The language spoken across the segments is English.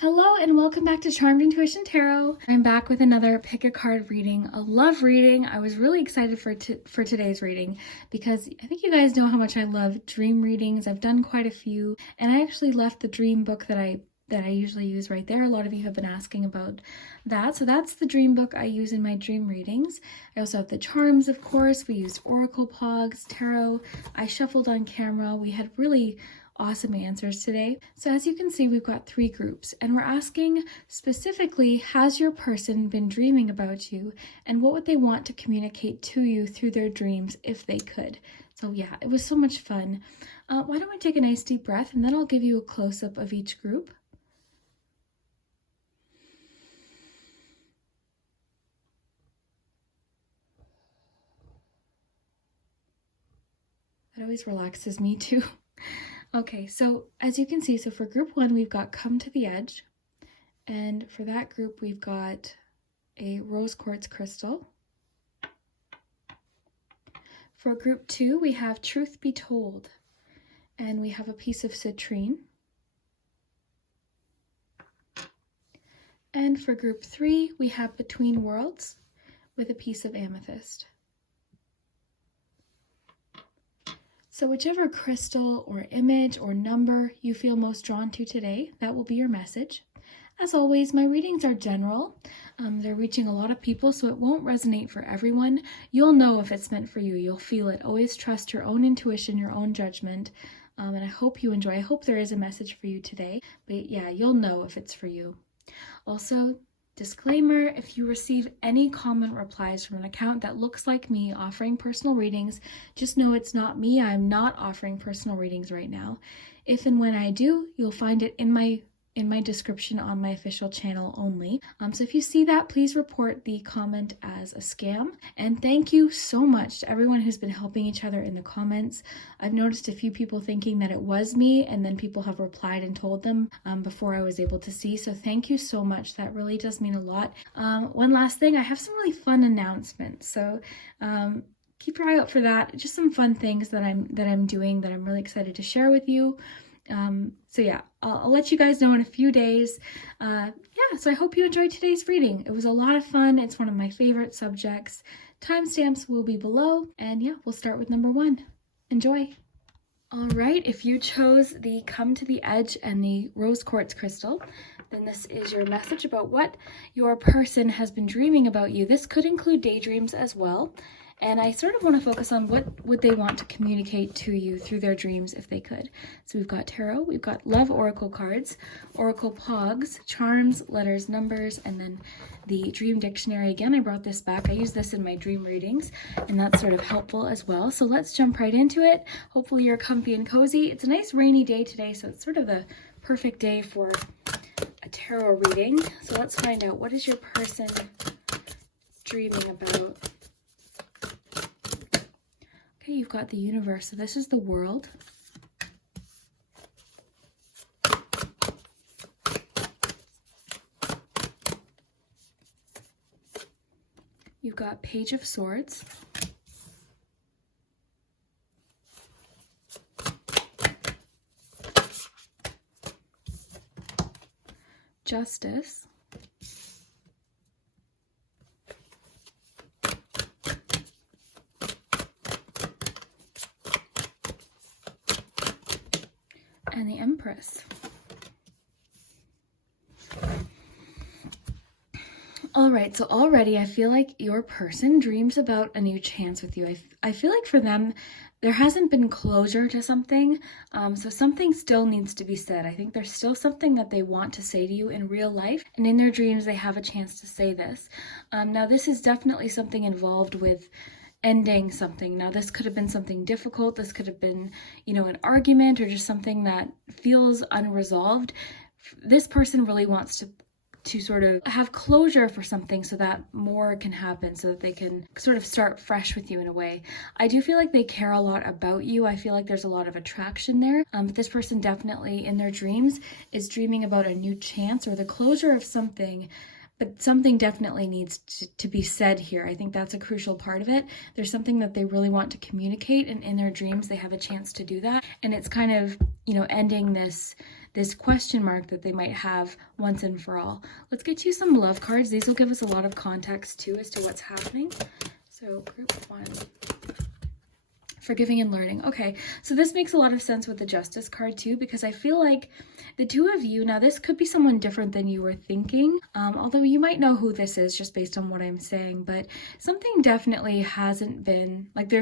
Hello and welcome back to Charmed Intuition Tarot. I'm back with another pick a card reading, a love reading. I was really excited for today's reading because I think you guys know how much I love dream readings. I've done quite a few, and I actually left the dream book that I usually use right there. A lot of you have been asking about that. So that's the dream book I use in my dream readings. I also have the charms, of course. We used Oracle, Poggz, Tarot. I shuffled on camera. We had really awesome answers today. So as you can see, we've got 3 groups, and we're asking specifically, has your person been dreaming about you, and what would they want to communicate to you through their dreams if they could? So yeah, it was so much fun. Why don't we take a nice deep breath, and then I'll give you a close-up of each group. That always relaxes me too. Okay, so as you can see, so for group 1, we've got Come to the Edge. And for that group, we've got a rose quartz crystal. For group 2, we have Truth Be Told. And we have a piece of citrine. And for group 3, we have Between Worlds with a piece of amethyst. So whichever crystal or image or number you feel most drawn to today, that will be your message. As always, my readings are general. They're reaching a lot of people, so it won't resonate for everyone. You'll know if it's meant for you. You'll feel it. Always trust your own intuition, your own judgment. And I hope you enjoy. I hope there is a message for you today. But yeah, you'll know if it's for you. Also, disclaimer, if you receive any comment replies from an account that looks like me offering personal readings, just know it's not me. I'm not offering personal readings right now. If and when I do, you'll find it in my description on my official channel only. So if you see that, please report the comment as a scam. And thank you so much to everyone who's been helping each other in the comments. I've noticed a few people thinking that it was me, and then people have replied and told them before I was able to see. So thank you so much. That really does mean a lot. One last thing, I have some really fun announcements. So keep your eye out for that. Just some fun things that I'm doing that I'm really excited to share with you. So yeah, I'll let you guys know in a few days. So I hope you enjoyed today's reading. It was a lot of fun. It's one of my favorite subjects. Timestamps will be below. And yeah, we'll start with number 1. Enjoy. All right, if you chose the Come to the Edge and the Rose Quartz Crystal, then this is your message about what your person has been dreaming about you. This could include daydreams as well. And I sort of want to focus on what would they want to communicate to you through their dreams if they could. So we've got tarot, we've got love oracle cards, oracle Poggz, charms, letters, numbers, and then the dream dictionary. Again, I brought this back. I use this in my dream readings, and that's sort of helpful as well. So let's jump right into it. Hopefully you're comfy and cozy. It's a nice rainy day today, so it's sort of the perfect day for a tarot reading. So let's find out, what is your person dreaming about? Okay, you've got the universe, so this is the world. You've got Page of Swords. Justice. And the Empress. All right, so already I feel like your person dreams about a new chance with you. I feel like for them, there hasn't been closure to something, so something still needs to be said. I think there's still something that they want to say to you in real life, and in their dreams they have a chance to say this. Now this is definitely something involved with ending something. Now this could have been something difficult. This could have been, an argument or just something that feels unresolved. This person really wants to sort of have closure for something so that more can happen, so that they can sort of start fresh with you in a way. I do feel like they care a lot about you. I feel like there's a lot of attraction there. But this person definitely in their dreams is dreaming about a new chance or the closure of something. But something definitely needs to be said here. I think that's a crucial part of it. There's something that they really want to communicate, and in their dreams they have a chance to do that. And it's kind of, ending this this question mark that they might have once and for all. Let's get you some love cards. These will give us a lot of context too as to what's happening. So group 1. Forgiving and learning. Okay, so this makes a lot of sense with the Justice card too, because I feel like the two of you, now this could be someone different than you were thinking, although you might know who this is just based on what I'm saying, but something definitely hasn't been, like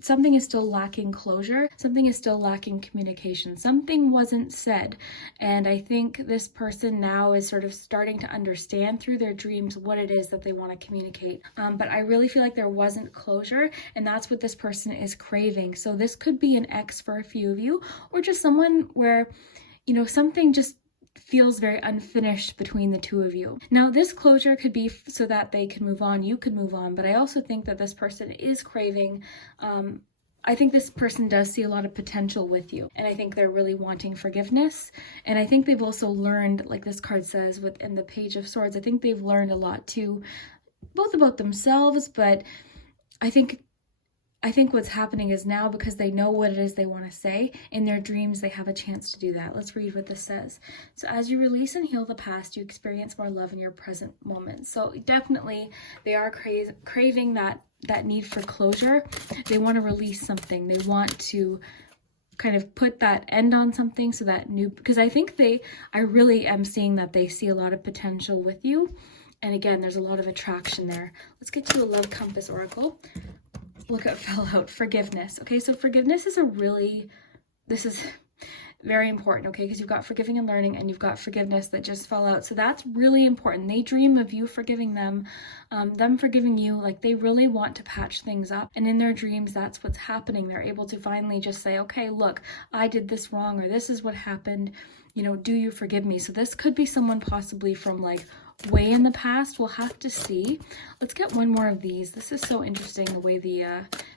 something is still lacking closure, something is still lacking communication, something wasn't said, and I think this person now is sort of starting to understand through their dreams what it is that they want to communicate, but I really feel like there wasn't closure, and that's what this person is craving. So this could be an ex for a few of you, or just someone where, you know, something just feels very unfinished between the two of you. Now, this closure could be so that they can move on, you could move on, but I also think that this person is craving, I think this person does see a lot of potential with you, and I think they're really wanting forgiveness, and I think they've also learned, like this card says within the Page of Swords, I think they've learned a lot too, both about themselves, but I think what's happening is now, because they know what it is they want to say, in their dreams they have a chance to do that. Let's read what this says. So as you release and heal the past, you experience more love in your present moment. So definitely they are craving that need for closure. They want to release something. They want to kind of put that end on something, so that new, because I really am seeing that they see a lot of potential with you. And again, there's a lot of attraction there. Let's get you a Love Compass Oracle. Look at fell out. Forgiveness. Okay, so forgiveness is this is very important, okay, because you've got forgiving and learning, and you've got forgiveness that just fell out. So that's really important. They dream of you forgiving them, them forgiving you. Like, they really want to patch things up, and in their dreams that's what's happening. They're able to finally just say, okay, look, I did this wrong, or this is what happened, you know, do you forgive me? So this could be someone possibly from like way in the past. We'll have to see. Let's get one more of these. This is so interesting, the way the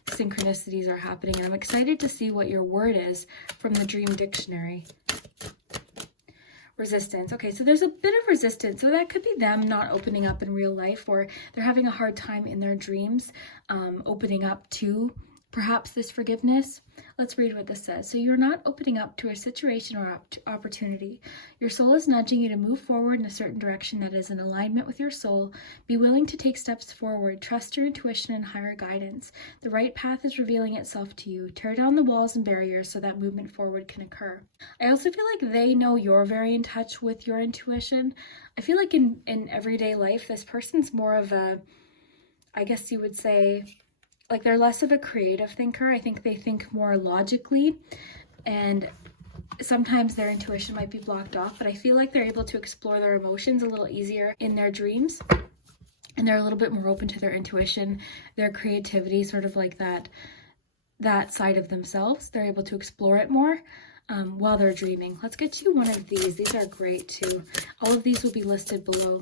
synchronicities are happening, and I'm excited to see what your word is from the Dream Dictionary. Resistance. Okay, so there's a bit of resistance. So that could be them not opening up in real life, or they're having a hard time in their dreams opening up to perhaps this forgiveness. Let's read what this says. So you're not opening up to a situation or opportunity. Your soul is nudging you to move forward in a certain direction that is in alignment with your soul. Be willing to take steps forward. Trust your intuition and higher guidance. The right path is revealing itself to you. Tear down the walls and barriers so that movement forward can occur. I also feel like they know you're very in touch with your intuition. I feel like in everyday life, this person's more of a, I guess you would say, like, they're less of a creative thinker. I think they think more logically, and sometimes their intuition might be blocked off, but I feel like they're able to explore their emotions a little easier in their dreams, and they're a little bit more open to their intuition, their creativity, sort of like that side of themselves. They're able to explore it more while they're dreaming. Let's get you one of these. These are great too. All of these will be listed below.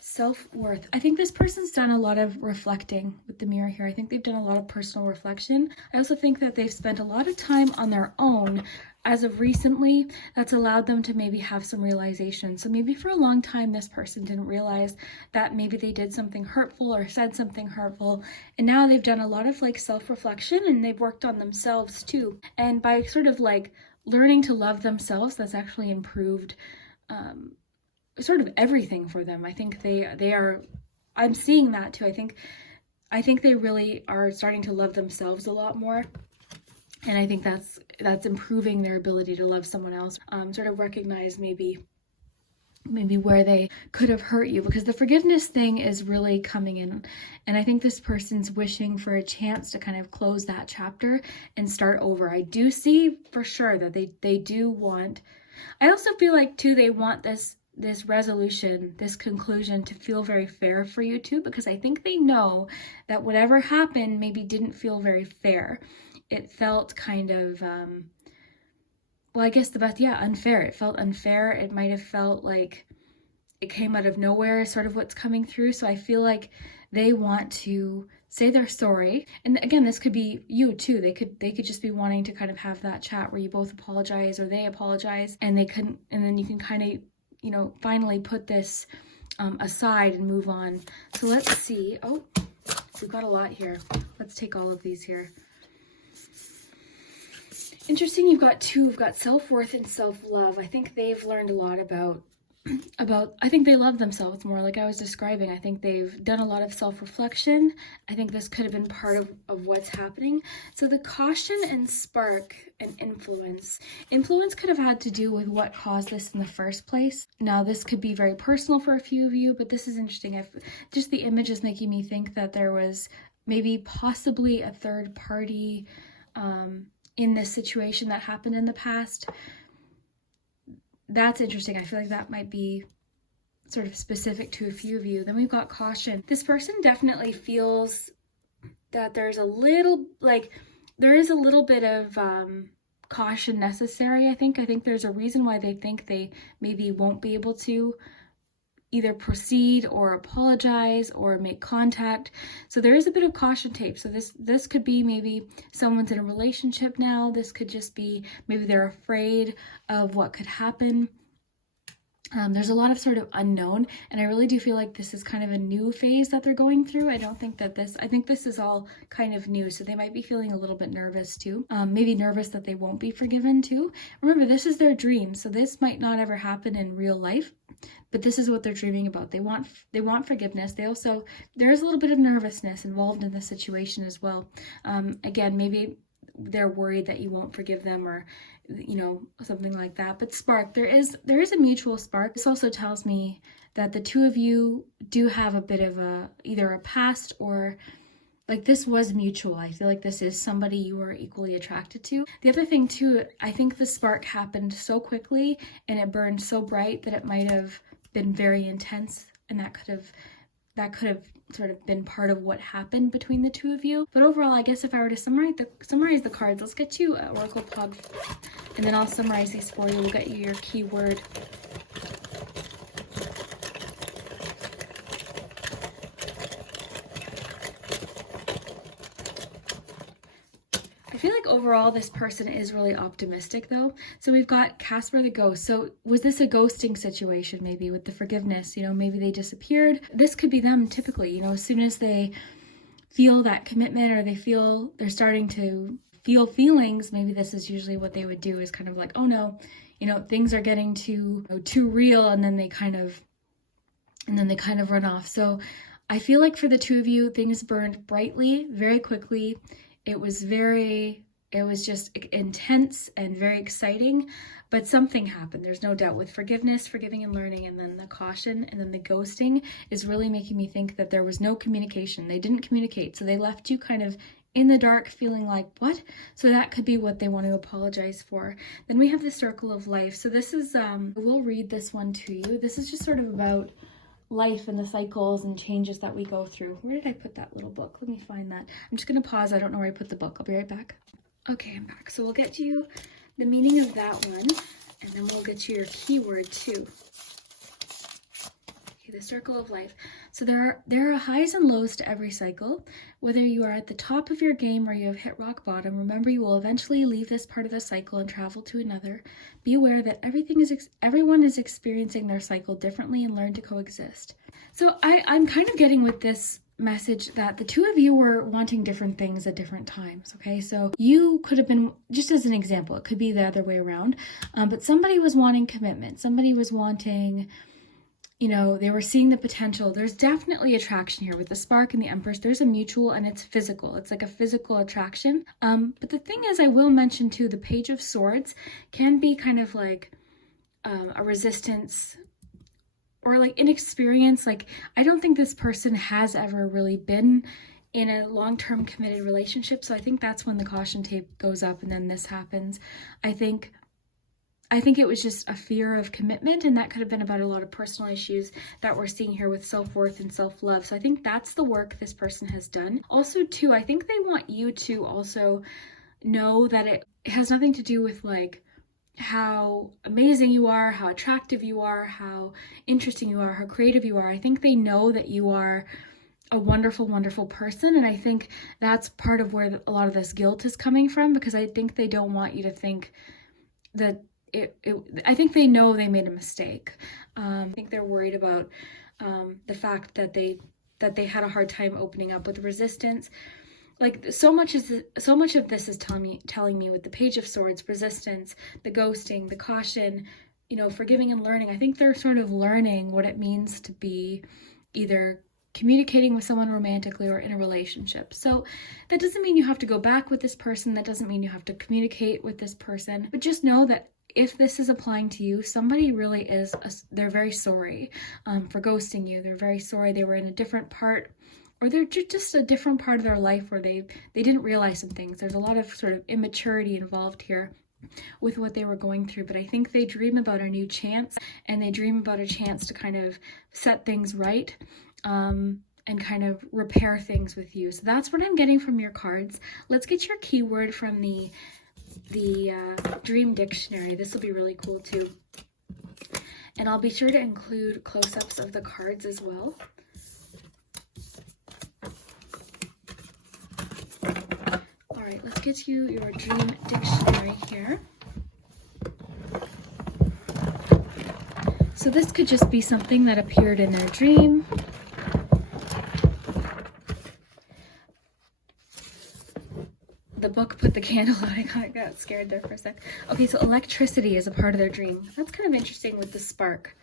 Self-worth. I think this person's done a lot of reflecting with the mirror here. I think they've done a lot of personal reflection. I also think that they've spent a lot of time on their own as of recently. That's allowed them to maybe have some realization. So maybe for a long time this person didn't realize that maybe they did something hurtful or said something hurtful, and now they've done a lot of like self-reflection, and they've worked on themselves too. And by sort of like learning to love themselves, that's actually improved sort of everything for them. I think they are, I'm seeing that too. I think they really are starting to love themselves a lot more, and I think that's improving their ability to love someone else. Sort of recognize maybe where they could have hurt you, because the forgiveness thing is really coming in, and I think this person's wishing for a chance to kind of close that chapter and start over. I do see for sure that they do want, I also feel like too, they want this resolution, this conclusion to feel very fair for you too, because I think they know that whatever happened maybe didn't feel very fair. It felt kind of, well, I guess unfair. It felt unfair. It might have felt like it came out of nowhere, sort of what's coming through. So I feel like they want to say they're sorry. And again, this could be you too. They could just be wanting to kind of have that chat where you both apologize, or they apologize, and then you can kind of, you know, finally put this aside and move on. So let's see. Oh, we've got a lot here. Let's take all of these here. Interesting, you've got two. You've got self-worth and self-love. I think they've learned a lot about, I think they love themselves more, like I was describing. I think they've done a lot of self-reflection. I think this could have been part of what's happening. So the caution and spark and influence. Influence could have had to do with what caused this in the first place. Now, this could be very personal for a few of you, but this is interesting. Just the image is making me think that there was maybe possibly a third party in this situation that happened in the past. That's interesting. I feel like that might be sort of specific to a few of you. Then we've got caution. This person definitely feels that there is a little bit of caution necessary. I think there's a reason why they think they maybe won't be able to either proceed or apologize or make contact. So there is a bit of caution tape. So this could be maybe someone's in a relationship now. This could just be maybe they're afraid of what could happen. There's a lot of sort of unknown, and I really do feel like this is kind of a new phase that they're going through. I think this is all kind of new, so they might be feeling a little bit nervous too. Maybe nervous that they won't be forgiven too. Remember, this is their dream, so this might not ever happen in real life, but this is what they're dreaming about. They want forgiveness. There is a little bit of nervousness involved in the situation as well. Again, maybe they're worried that you won't forgive them, or something like that. But spark, there is a mutual spark. This also tells me that the two of you do have a bit of either a past, or like this was mutual. I feel like this is somebody you are equally attracted to. The other thing too, I think the spark happened so quickly and it burned so bright that it might have been very intense, and that could have sort of been part of what happened between the two of you. But overall, I guess if I were to summarize the cards, let's get you Oracle Poggz, and then I'll summarize these for you. We'll get you your keyword. I feel like overall this person is really optimistic though. So we've got Casper the ghost. So was this a ghosting situation maybe with the forgiveness? Maybe they disappeared. This could be them typically, as soon as they feel that commitment, or they feel they're starting to feel feelings, maybe this is usually what they would do, is kind of like, oh no, things are getting too real, and then they kind of run off. So I feel like for the two of you, things burned brightly, very quickly. It was just intense and very exciting, but something happened. There's no doubt with forgiveness, forgiving and learning, and then the caution, and then the ghosting is really making me think that there was no communication. They didn't communicate, so they left you kind of in the dark feeling like, what? So that could be what they want to apologize for. Then we have the circle of life. So this is, we'll read this one to you. This is just sort of about life and the cycles and changes that we go through. Where did I put that little book? Let me find that. I'm just going to pause. I don't know where I put the book. I'll be right back. Okay, I'm back. So we'll get you the meaning of that one, and then we'll get you your keyword too. Okay, the circle of life. So there are highs and lows to every cycle. Whether you are at the top of your game or you have hit rock bottom, remember you will eventually leave this part of the cycle and travel to another. Be aware that everyone is experiencing their cycle differently, and learn to coexist. So I'm kind of getting with this message that the two of you were wanting different things at different times. Okay, so you could have been, just as an example, it could be the other way around, but somebody was wanting commitment. Somebody was wanting, they were seeing the potential. There's definitely attraction here with the spark and the Empress. There's a mutual, and it's physical. It's like a physical attraction. But the thing is, I will mention too, the Page of Swords can be kind of like a resistance, or like inexperience. Like, I don't think this person has ever really been in a long-term committed relationship. So I think that's when the caution tape goes up, and then this happens. I think it was just a fear of commitment, and that could have been about a lot of personal issues that we're seeing here with self-worth and self-love. So I think that's the work this person has done. Also too, I think they want you to also know that it has nothing to do with like how amazing you are, how attractive you are, how interesting you are, how creative you are. I think they know that you are a wonderful, wonderful person, and I think that's part of where a lot of this guilt is coming from, because I think they don't want you to think that I think they know they made a mistake. I think they're worried about the fact that they had a hard time opening up with resistance. like so much of this is telling me with the Page of Swords, resistance, the ghosting, the caution, you know, forgiving and learning. I think they're sort of learning what it means to be either communicating with someone romantically or in a relationship. So that doesn't mean you have to go back with this person. That doesn't mean you have to communicate with this person, but just know that if this is applying to you, somebody really is, they're very sorry for ghosting you. They're very sorry they were in a different part, or they're just a different part of their life where they didn't realize some things. There's a lot of sort of immaturity involved here with what they were going through, but I think they dream about a new chance, and they dream about a chance to kind of set things right and kind of repair things with you. So that's what I'm getting from your cards. Let's get your keyword from the Dream Dictionary. This will be really cool too. And I'll be sure to include close-ups of the cards as well. All right, let's get you your Dream Dictionary here. So this could just be something that appeared in their dream. The book put the candle out. I got scared there for a sec. Okay, so electricity is a part of their dream. That's kind of interesting with the spark.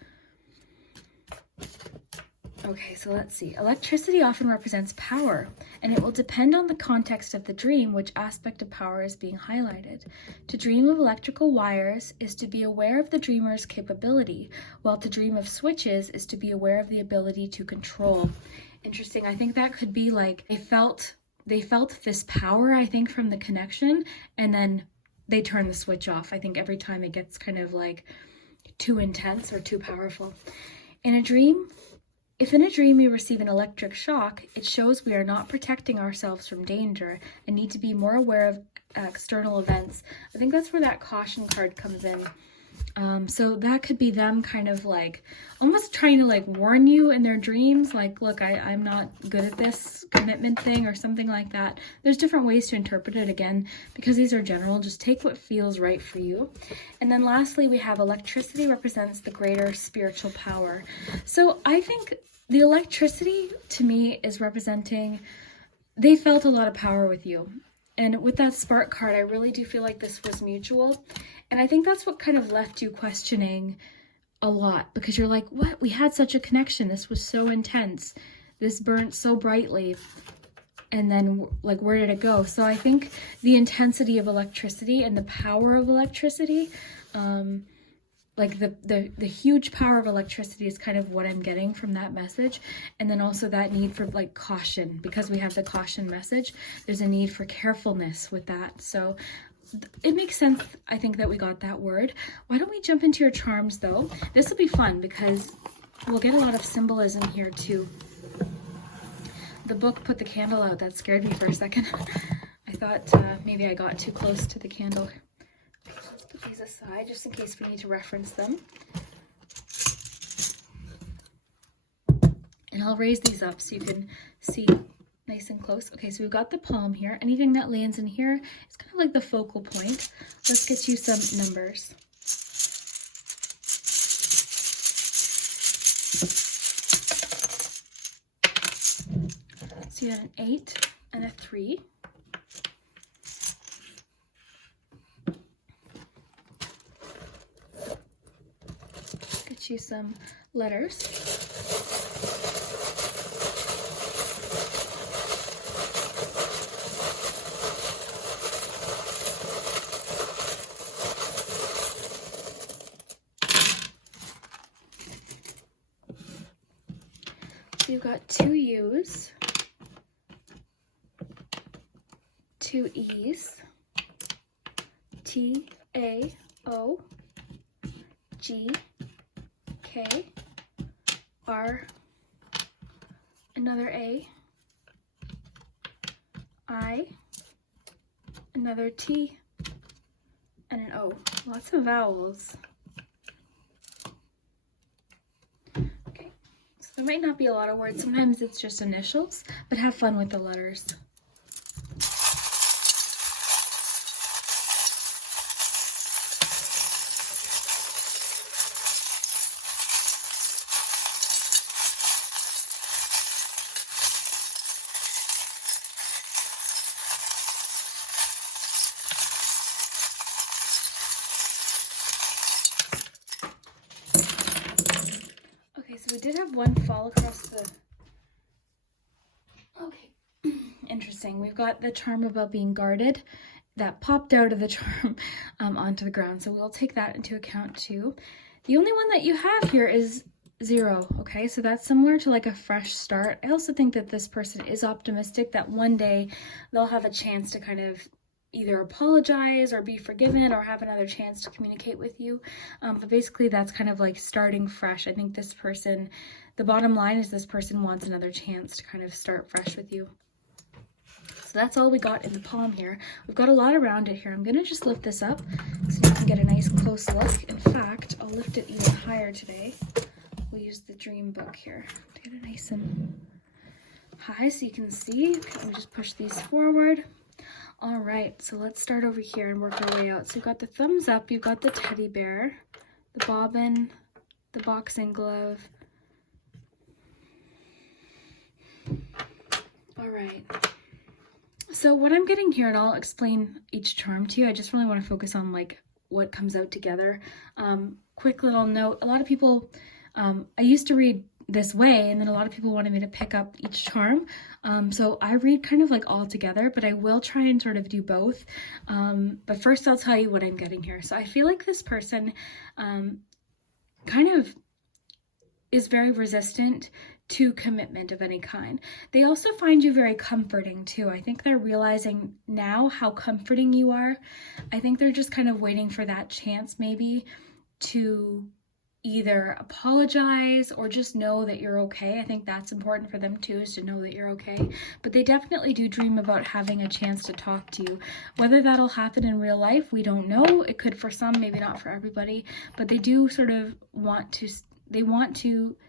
Okay, so let's see. Electricity often represents power, and it will depend on the context of the dream which aspect of power is being highlighted. To dream of electrical wires is to be aware of the dreamer's capability, while to dream of switches is to be aware of the ability to control. Interesting. I think that could be like they felt this power, I think, from the connection, and then they turn the switch off. I think every time it gets kind of like too intense or too powerful. In a dream, if in a dream we receive an electric shock, it shows we are not protecting ourselves from danger and need to be more aware of external events. I think that's where that caution card comes in. So that could be them kind of like almost trying to like warn you in their dreams, like, look, I'm not good at this commitment thing or something like that. There's different ways to interpret it, again, because these are general. Just take what feels right for you. And then lastly, we have electricity represents the greater spiritual power. So I think the electricity to me is representing they felt a lot of power with you. And with that spark card, I really do feel like this was mutual. And I think that's what kind of left you questioning a lot, because you're like, what? We had such a connection. This was so intense. This burnt so brightly. And then, like, where did it go? So I think the intensity of electricity and the power of electricity, like the huge power of electricity is kind of what I'm getting from that message. And then also that need for like caution, because we have the caution message, there's a need for carefulness with that. So it makes sense, I think, that we got that word. Why don't we jump into your charms though? This will be fun because we'll get a lot of symbolism here too. The book put the candle out. That scared me for a second. I thought maybe I got too close to the candle. Let's put these aside just in case we need to reference them. And I'll raise these up so you can see nice and close. Okay, so we've got the palm here. Anything that lands in here is kind of like the focal point. Let's get you some numbers. So you had an 8 and a 3. Get you some letters. So you've got 2 U's, 2 E's, T, A, O, G, K, R, another A, I, another T, and an O. Lots of vowels. Okay, so there might not be a lot of words. Sometimes it's just initials, but have fun with the letters. So we did have one fall across the... Okay. Interesting. We've got the charm about being guarded that popped out of the charm onto the ground. So we'll take that into account too. The only one that you have here is 0. Okay, so that's similar to like a fresh start. I also think that this person is optimistic that one day they'll have a chance to kind of either apologize or be forgiven or have another chance to communicate with you. But basically that's kind of like starting fresh. I think this person, the bottom line is this person wants another chance to kind of start fresh with you. So that's all we got in the palm here. We've got a lot around it here. I'm going to just lift this up so you can get a nice close look. In fact, I'll lift it even higher today. We'll use the dream book here to get it nice and high so you can see. Okay, let me just push these forward. All right, so let's start over here and work our way out. So you've got the thumbs up, you've got the teddy bear, the bobbin, the boxing glove. All right. So what I'm getting here, and I'll explain each charm to you, I just really want to focus on like what comes out together. Quick little note, a lot of people, I used to read this way, and then a lot of people wanted me to pick up each charm. So I read kind of like all together, but I will try and sort of do both. But first I'll tell you what I'm getting here. So I feel like this person kind of is very resistant to commitment of any kind. They also find you very comforting too. I think they're realizing now how comforting you are. I think they're just kind of waiting for that chance maybe to either apologize or just know that you're okay. I think that's important for them too, is to know that you're okay. But they definitely do dream about having a chance to talk to you. Whether that'll happen in real life, we don't know. It could for some, maybe not for everybody, but they do sort of want to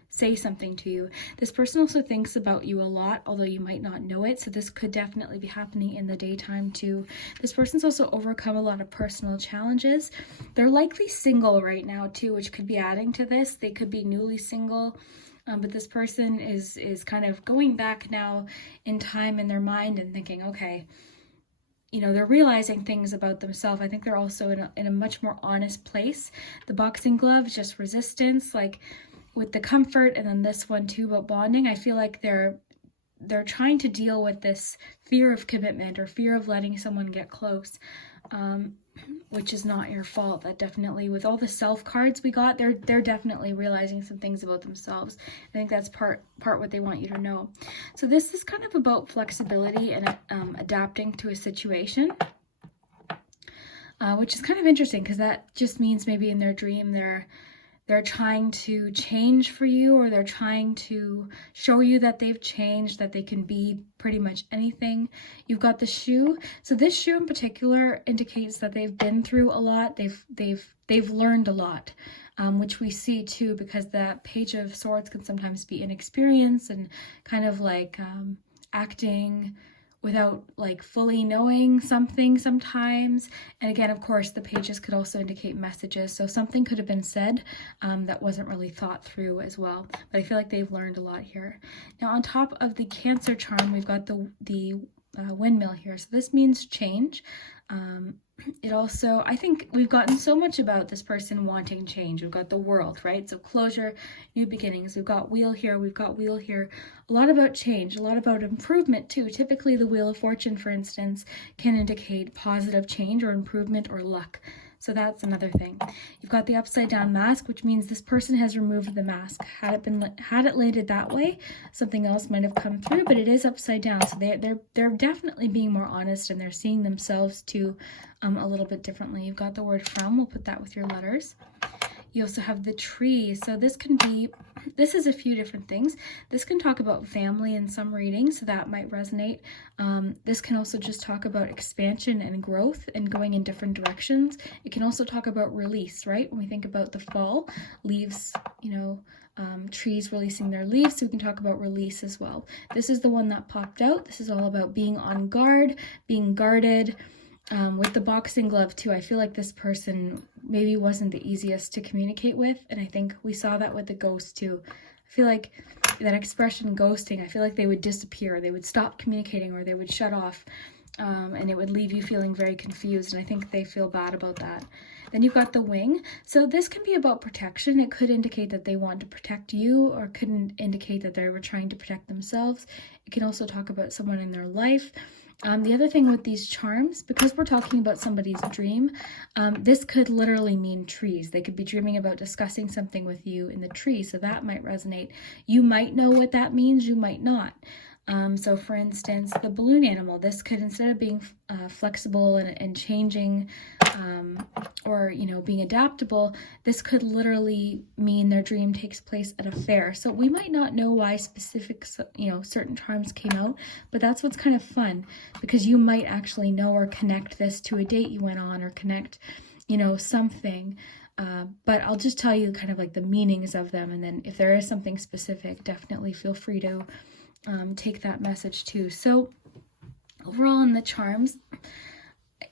say something to you. This person also thinks about you a lot, although you might not know it. So this could definitely be happening in the daytime too. This person's also overcome a lot of personal challenges. They're likely single right now too, which could be adding to this. They could be newly single. But this person is kind of going back now in time in their mind and thinking, okay, you know, they're realizing things about themselves. I think they're also in a much more honest place. The boxing glove is just resistance, like with the comfort, and then this one too about bonding. I feel like they're trying to deal with this fear of commitment or fear of letting someone get close, which is not your fault. That definitely, with all the self cards we got, they're definitely realizing some things about themselves. I think that's part what they want you to know. So this is kind of about flexibility and adapting to a situation, which is kind of interesting because that just means maybe in their dream they're trying to change for you, or they're trying to show you that they've changed, that they can be pretty much anything. You've got the shoe. So this shoe in particular indicates that they've been through a lot. They've learned a lot, which we see too, because that Page of Swords can sometimes be inexperienced and kind of like acting without like fully knowing something sometimes. And again, of course, the pages could also indicate messages. So something could have been said that wasn't really thought through as well. But I feel like they've learned a lot here. Now on top of the Cancer charm, we've got the windmill here. So this means change. It also, I think we've gotten so much about this person wanting change. We've got the world, right? So closure, new beginnings. We've got wheel here, we've got wheel here. A lot about change, a lot about improvement too. Typically the Wheel of Fortune, for instance, can indicate positive change or improvement or luck. So that's another thing. You've got the upside down mask, which means this person has removed the mask. Had it landed that way, something else might have come through, but it is upside down. So they're definitely being more honest, and they're seeing themselves too a little bit differently. You've got the word from. We'll put that with your letters. You also have the tree. So this is a few different things. This can talk about family in some readings, so that might resonate. This can also just talk about expansion and growth and going in different directions. It can also talk about release, right? When we think about the fall, leaves, trees releasing their leaves, so we can talk about release as well. This is the one that popped out. This is all about being on guard, being guarded. With the boxing glove too, I feel like this person maybe wasn't the easiest to communicate with, and I think we saw that with the ghost too. I feel like that expression ghosting, I feel like they would disappear, they would stop communicating, or they would shut off, and it would leave you feeling very confused, and I think they feel bad about that. Then you've got the wing. So this can be about protection. It could indicate that they want to protect you, or could indicate that they were trying to protect themselves. It can also talk about someone in their life. The other thing with these charms, because we're talking about somebody's dream, this could literally mean trees. They could be dreaming about discussing something with you in the tree, so that might resonate. You might know what that means, you might not. So for instance, the balloon animal, this could, instead of being flexible and changing, or, you know, being adaptable, this could literally mean their dream takes place at a fair. So we might not know why specific, you know, certain charms came out, but that's what's kind of fun, because you might actually know or connect this to a date you went on, or connect, you know, something. But I'll just tell you kind of like the meanings of them, and then if there is something specific, definitely feel free to take that message too. So overall in the charms,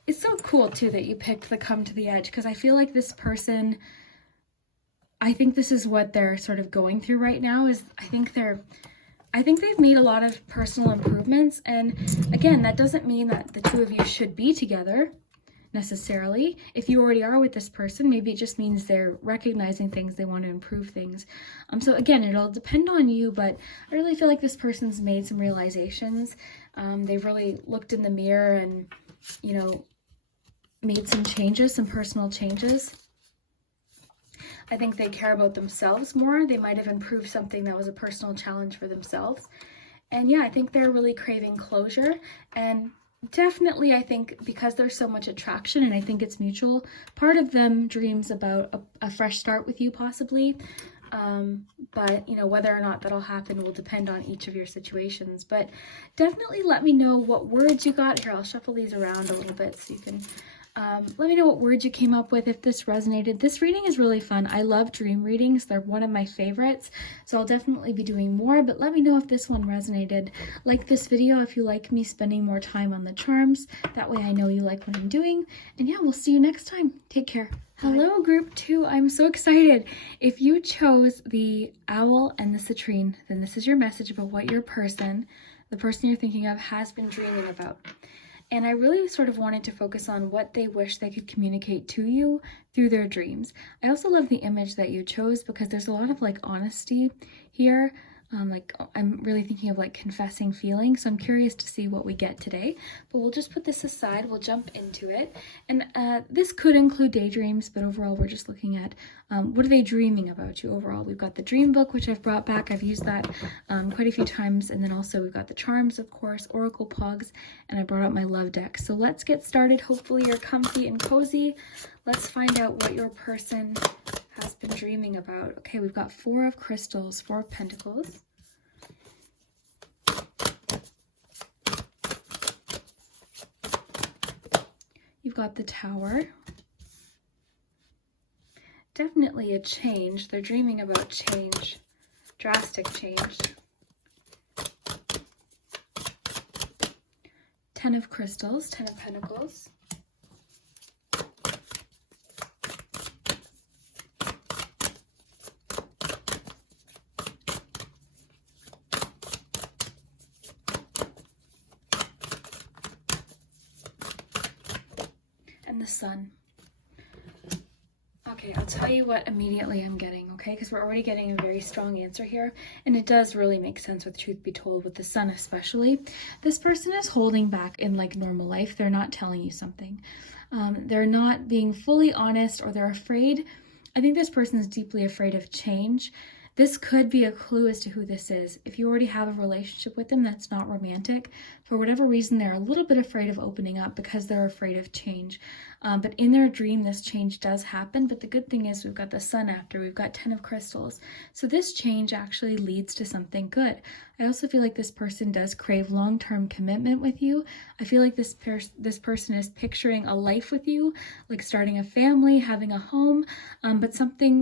it's so cool too that you picked the come to the edge, because I feel like this person, I think this is what they're sort of going through right now, is I think they've made a lot of personal improvements. And again, that doesn't mean that the two of you should be together necessarily. If you already are with this person, maybe it just means they're recognizing things, they want to improve things. So again, it'll depend on you, but I really feel like this person's made some realizations. They've really looked in the mirror and, you know, made some changes, some personal changes. I think they care about themselves more. They might have improved something that was a personal challenge for themselves. And yeah, I think they're really craving closure. And definitely, I think because there's so much attraction, and I think it's mutual, part of them dreams about a fresh start with you possibly. But you know, whether or not that'll happen will depend on each of your situations. But definitely let me know what words you got. Here, I'll shuffle these around a little bit so you can let me know what words you came up with, if this resonated. This reading is really fun. I love dream readings. They're one of my favorites. So I'll definitely be doing more, but let me know if this one resonated. Like this video if you like me spending more time on the charms. That way I know you like what I'm doing. And yeah, we'll see you next time. Take care. Hello, group 2. I'm so excited. If you chose the owl and the citrine, then this is your message about what your person, the person you're thinking of, has been dreaming about. And I really sort of wanted to focus on what they wish they could communicate to you through their dreams. I also love the image that you chose, because there's a lot of like honesty here. Like I'm really thinking of like confessing feelings. So I'm curious to see what we get today, but we'll just put this aside. We'll jump into it. And this could include daydreams, but overall we're just looking at what are they dreaming about you overall. We've got the dream book, which I've brought back. I've used that quite a few times. And then also we've got the charms, of course, Oracle Poggz, and I brought out my love deck. So let's get started. Hopefully you're comfy and cozy. Let's find out what your person has been dreaming about. Okay, we've got 4 of crystals, 4 of pentacles. You've got the Tower. Definitely a change. They're dreaming about change, drastic change. 10 of crystals, 10 of pentacles. And the Sun. Okay, I'll tell you what immediately I'm getting, okay? Because we're already getting a very strong answer here. And it does really make sense with truth be told, with the Sun especially. This person is holding back in like normal life. They're not telling you something. They're not being fully honest, or they're afraid. I think this person is deeply afraid of change. This could be a clue as to who this is. If you already have a relationship with them that's not romantic, for whatever reason, they're a little bit afraid of opening up because they're afraid of change. But in their dream, this change does happen. But the good thing is we've got the Sun after. We've got 10 of crystals. So this change actually leads to something good. I also feel like this person does crave long-term commitment with you. I feel like this person is picturing a life with you, like starting a family, having a home, but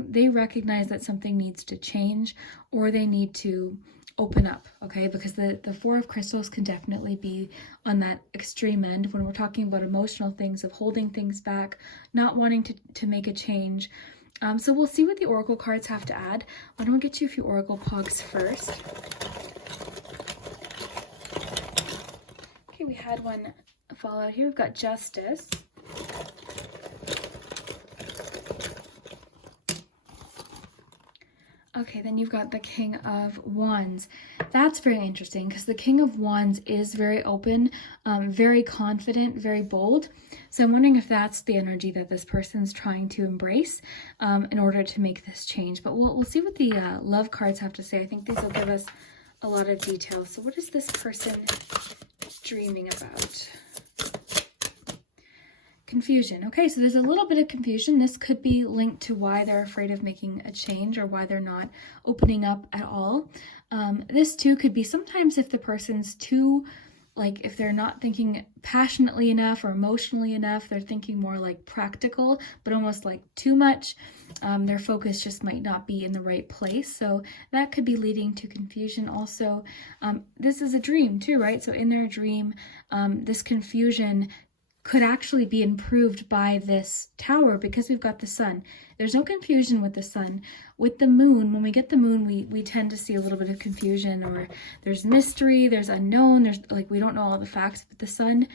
they recognize that something needs to change, or they need to open up, okay? Because the 4 of crystals can definitely be on that extreme end when we're talking about emotional things, of holding things back, not wanting to make a change. So we'll see what the oracle cards have to add. Why don't we get you a few oracle Poggz first? Okay, we had one fall out here. We've got Justice. Okay, then you've got the King of Wands. That's very interesting because the King of Wands is very open, very confident, very bold. So I'm wondering if that's the energy that this person's trying to embrace in order to make this change. But we'll see what the love cards have to say. I think these will give us a lot of details. So what is this person dreaming about? Confusion. Okay, so there's a little bit of confusion. This could be linked to why they're afraid of making a change or why they're not opening up at all. This too could be sometimes if the person's too, like if they're not thinking passionately enough or emotionally enough, they're thinking more like practical, but almost like too much. Their focus just might not be in the right place. So that could be leading to confusion. Also, this is a dream too, right? So in their dream, this confusion could actually be improved by this tower because we've got the sun. There's no confusion with the sun. With the moon, when we get the moon, we tend to see a little bit of confusion, or there's mystery, there's unknown, there's like we don't know all the facts. With the sun,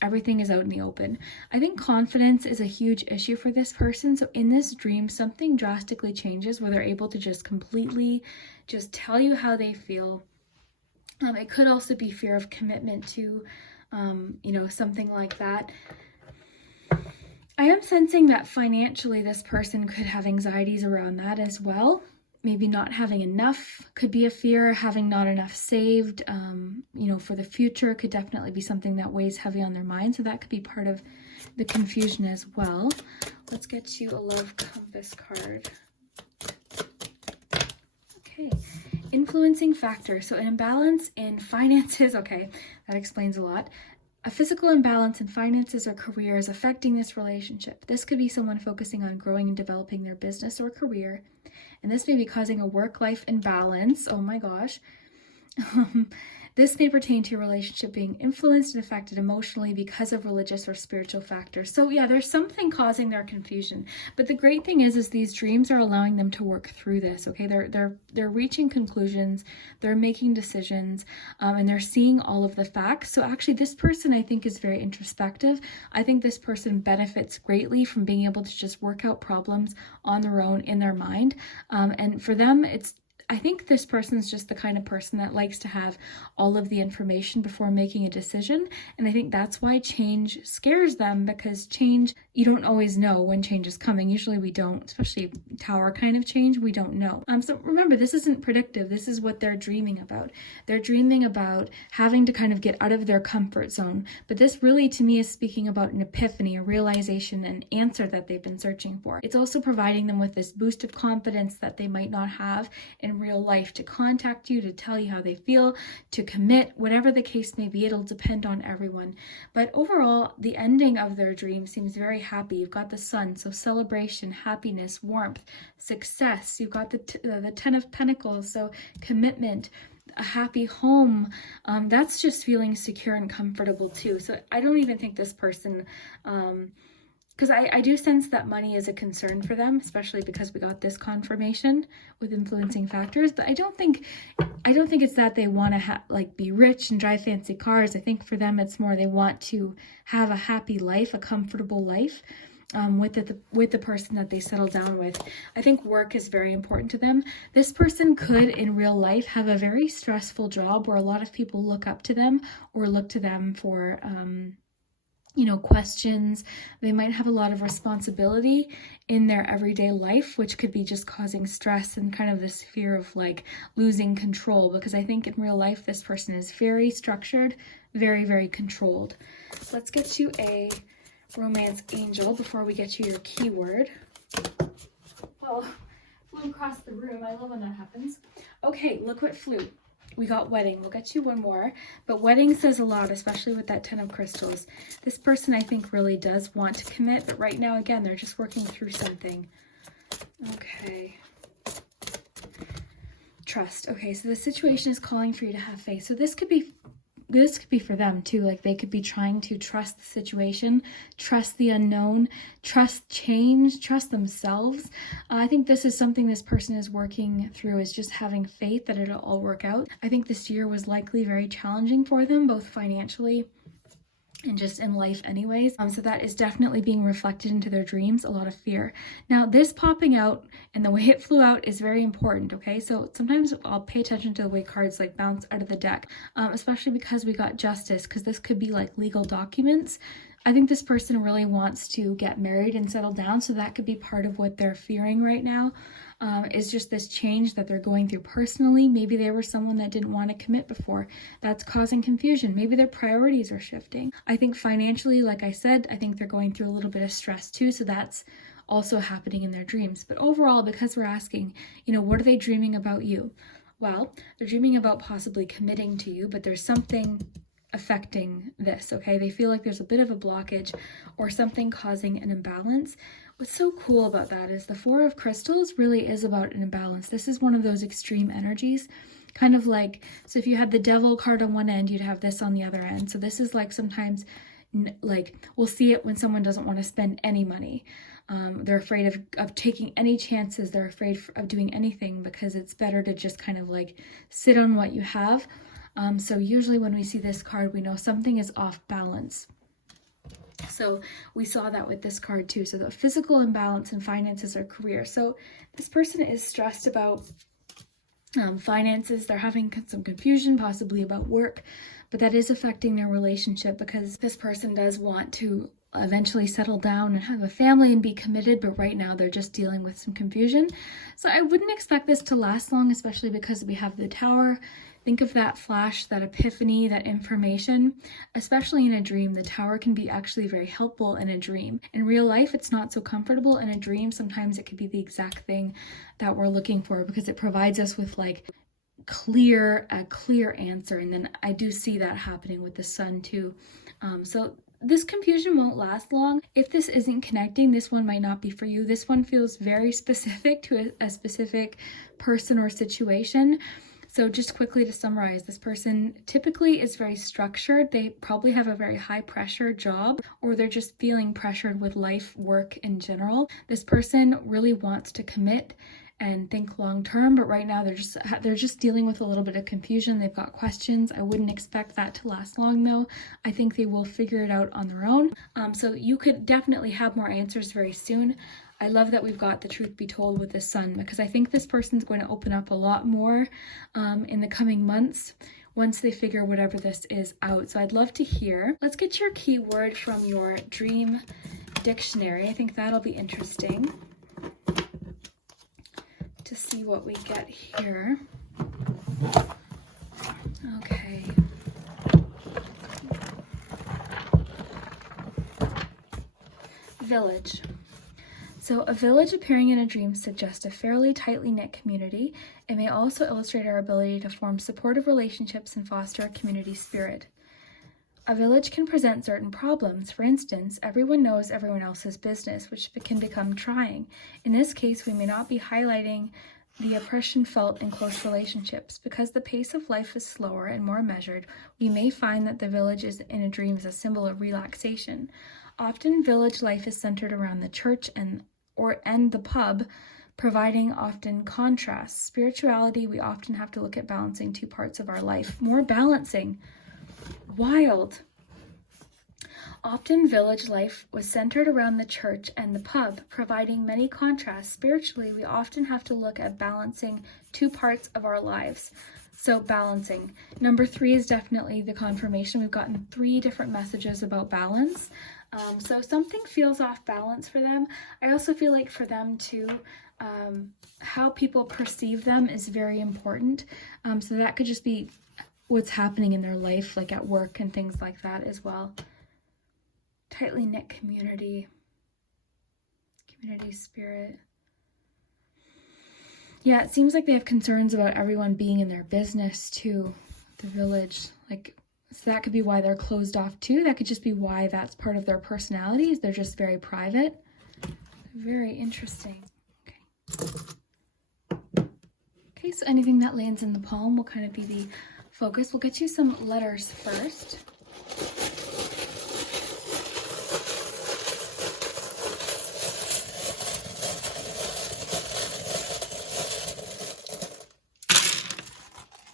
everything is out in the open. I think confidence is a huge issue for this person. So in this dream, something drastically changes where they're able to just completely just tell you how they feel. It could also be fear of commitment to something like that. I am sensing that financially this person could have anxieties around that as well. Maybe not having enough could be a fear, having not enough saved, for the future could definitely be something that weighs heavy on their mind. So that could be part of the confusion as well. Let's get you a love compass card. Okay. Influencing factor. So an imbalance in finances. Okay, that explains a lot. A physical imbalance in finances or career is affecting this relationship. This could be someone focusing on growing and developing their business or career. And this may be causing a work-life imbalance. Oh my gosh. This may pertain to your relationship being influenced and affected emotionally because of religious or spiritual factors. So yeah, there's something causing their confusion. But the great thing is these dreams are allowing them to work through this. Okay, they're reaching conclusions, they're making decisions, and they're seeing all of the facts. So actually, this person I think is very introspective. I think this person benefits greatly from being able to just work out problems on their own in their mind. And for them, I think this person's just the kind of person that likes to have all of the information before making a decision. And I think that's why change scares them, because change, you don't always know when change is coming. Usually we don't, especially tower kind of change, we don't know. So remember, this isn't predictive. This is what they're dreaming about. They're dreaming about having to kind of get out of their comfort zone. But this really, to me, is speaking about an epiphany, a realization, an answer that they've been searching for. It's also providing them with this boost of confidence that they might not have in real life, to contact you, to tell you how they feel, to commit, whatever the case may be. It'll depend on everyone. But overall, the ending of their dream seems very happy. You've got the sun, so celebration, happiness, warmth, success. You've got the Ten of Pentacles, so commitment, a happy home. That's just feeling secure and comfortable too. So I don't even think this person, because I do sense that money is a concern for them, especially because we got this confirmation with influencing factors. But I don't think it's that they want to be rich and drive fancy cars. I think for them it's more they want to have a happy life, a comfortable life, with the person that they settle down with. I think work is very important to them. This person could in real life have a very stressful job where a lot of people look up to them or look to them for questions. They might have a lot of responsibility in their everyday life, which could be just causing stress and kind of this fear of losing control, because I think in real life this person is very structured, very, very controlled. Let's get you a romance angel before we get you your keyword. Oh, flew across the room. I love when that happens. Okay, look what flew. We got wedding. We'll get you one more. But wedding says a lot, especially with that 10 of crystals. This person, I think, really does want to commit. But right now, again, they're just working through something. Okay. Trust. Okay, so the situation is calling for you to have faith. So this could be for them too. They could be trying to trust the situation, trust the unknown, trust change, trust themselves. I think this is something this person is working through, is just having faith that it'll all work out. I think this year was likely very challenging for them, both financially and just in life anyways. So that is definitely being reflected into their dreams, a lot of fear. Now this popping out and the way it flew out is very important, okay? So sometimes I'll pay attention to the way cards like bounce out of the deck, especially because we got justice, because this could be like legal documents. I think this person really wants to get married and settle down, so that could be part of what they're fearing right now, is just this change that they're going through personally. Maybe they were someone that didn't want to commit before. That's causing confusion. Maybe their priorities are shifting. I think financially, like I said, I think they're going through a little bit of stress too, so that's also happening in their dreams. But overall, because we're asking, what are they dreaming about you? Well, they're dreaming about possibly committing to you, but there's something affecting this, okay? They feel like there's a bit of a blockage or something causing an imbalance. What's so cool about that is the Four of Crystals really is about an imbalance. This is one of those extreme energies, kind of like, so if you had the Devil card on one end, you'd have this on the other end. So this is like sometimes, like we'll see it when someone doesn't want to spend any money. They're afraid of taking any chances. They're afraid of doing anything because it's better to just kind of like sit on what you have. So usually when we see this card, we know something is off balance. So we saw that with this card too. So the physical imbalance in finances or career. So this person is stressed about finances. They're having some confusion, possibly about work, but that is affecting their relationship because this person does want to eventually settle down and have a family and be committed, but right now they're just dealing with some confusion. So I wouldn't expect this to last long, especially because we have the Tower. Think of that flash, that epiphany, that information, especially in a dream. The Tower can be actually very helpful in a dream. In real life, it's not so comfortable. In a dream, sometimes it could be the exact thing that we're looking for because it provides us with like a clear answer. And then I do see that happening with the Sun too. So this confusion won't last long. If this isn't connecting, this one might not be for you. This one feels very specific to a specific person or situation. So just quickly to summarize, this person typically is very structured. They probably have a very high pressure job, or they're just feeling pressured with life, work in general. This person really wants to commit and think long term, but right now they're just dealing with a little bit of confusion. They've got questions. I wouldn't expect that to last long though. I think they will figure it out on their own. So you could definitely have more answers very soon. I love that we've got the truth be told with the Sun, because I think this person's going to open up a lot more in the coming months once they figure whatever this is out. So I'd love to hear. Let's get your keyword from your dream dictionary. I think that'll be interesting to see what we get here. Okay. Village. So a village appearing in a dream suggests a fairly tightly knit community. It may also illustrate our ability to form supportive relationships and foster a community spirit. A village can present certain problems. For instance, everyone knows everyone else's business, which can become trying. In this case, we may not be highlighting the oppression felt in close relationships. Because the pace of life is slower and more measured, we may find that the village in a dream is a symbol of relaxation. Often, village life is centered around the church and the pub, providing often contrasts. Spirituality, we often have to look at balancing two parts of our life. More balancing. Wild. Often village life was centered around the church and the pub, providing many contrasts. Spiritually, we often have to look at balancing two parts of our lives. So balancing. Number 3 is definitely the confirmation. We've gotten 3 different messages about balance. So something feels off balance for them. I also feel like for them too, how people perceive them is very important. So that could just be what's happening in their life, like at work and things like that as well. Tightly knit community spirit. Yeah, it seems like they have concerns about everyone being in their business too, the village. So that could be why they're closed off too. That could just be why that's part of their personality, is they're just very private. Very interesting. Okay, so anything that lands in the palm will kind of be the focus. We'll get you some letters first.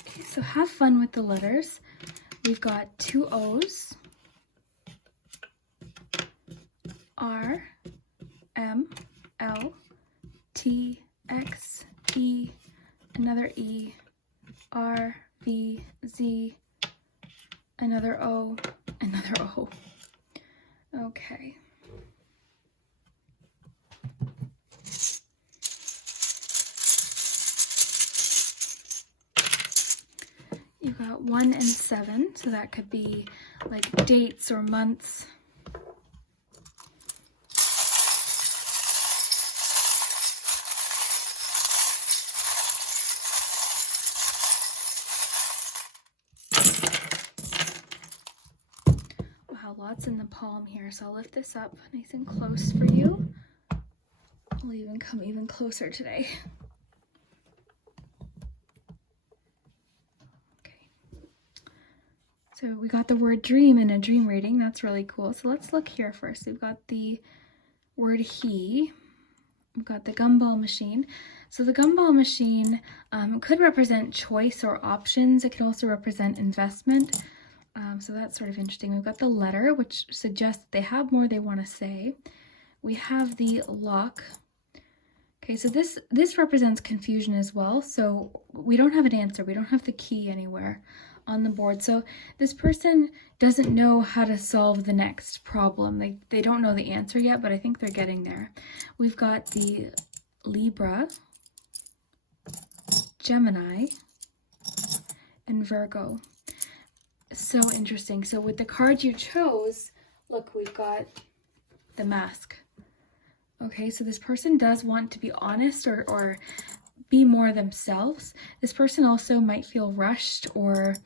Okay, so have fun with the letters. We've got 2 O's, R, M, L, T, X, E, another E, R, V, Z, another O, another O. Okay. You've got 1 and 7, so that could be like dates or months. Wow, lots in the palm here, so I'll lift this up nice and close for you. I'll even come even closer today. So we got the word dream in a dream reading. That's really cool. So let's look here first. We've got the word he. We've got the gumball machine. So the gumball machine could represent choice or options. It could also represent investment. So that's sort of interesting. We've got the letter, which suggests that they have more they want to say. We have the lock. Okay, so this represents confusion as well. So we don't have an answer. We don't have the key anywhere on the board. So this person doesn't know how to solve the next problem. They don't know the answer yet, but I think they're getting there. We've got the Libra, Gemini, and Virgo. So interesting. So with the card you chose, look, we've got the mask. Okay, so this person does want to be honest or be more themselves. This person also might feel rushed, or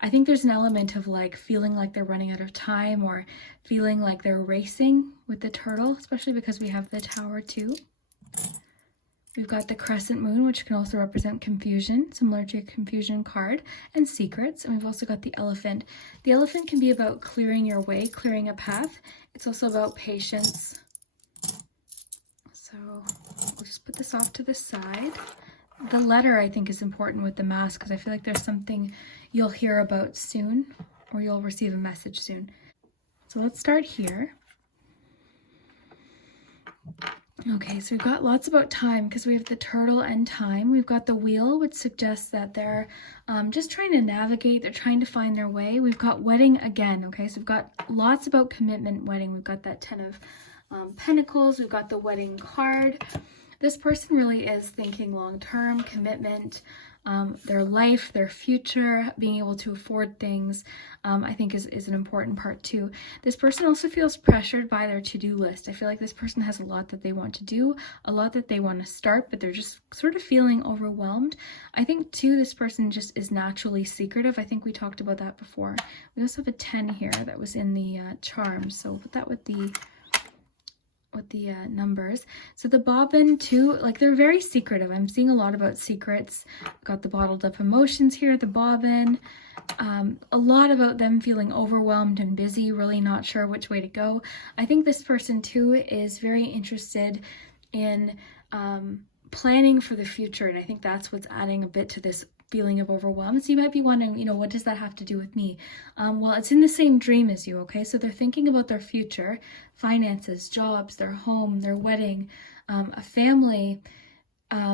I think there's an element of like feeling like they're running out of time or feeling like they're racing with the turtle, especially because we have the Tower too. We've got the crescent moon, which can also represent confusion, similar to a confusion card, and secrets. And we've also got the elephant. The elephant can be about clearing your way, clearing a path. It's also about patience. So we'll just put this off to the side. The letter, I think, is important with the mask because I feel like there's something you'll hear about soon or you'll receive a message soon. So let's start here. Okay, so we've got lots about time because we have the turtle and time. We've got the wheel, which suggests that they're just trying to navigate. They're trying to find their way. We've got wedding again, okay? So we've got lots about commitment, wedding. We've got that 10 of Pentacles. We've got the wedding card. This person really is thinking long-term, commitment, their life, their future, being able to afford things, I think is an important part too. This person also feels pressured by their to-do list. I feel like this person has a lot that they want to do, a lot that they want to start, but they're just sort of feeling overwhelmed. I think too, this person just is naturally secretive. I think we talked about that before. We also have a 10 here that was in the charms, so put that with the numbers. So the bobbin too, like they're very secretive. I'm seeing a lot about secrets. Got the bottled up emotions here, the bobbin. A lot about them feeling overwhelmed and busy, really not sure which way to go. I think this person too is very interested in planning for the future, and I think that's what's adding a bit to this feeling of overwhelm. So you might be wondering, you know, what does that have to do with me? Well, it's in the same dream as you, okay? So they're thinking about their future, finances, jobs, their home, their wedding, a family.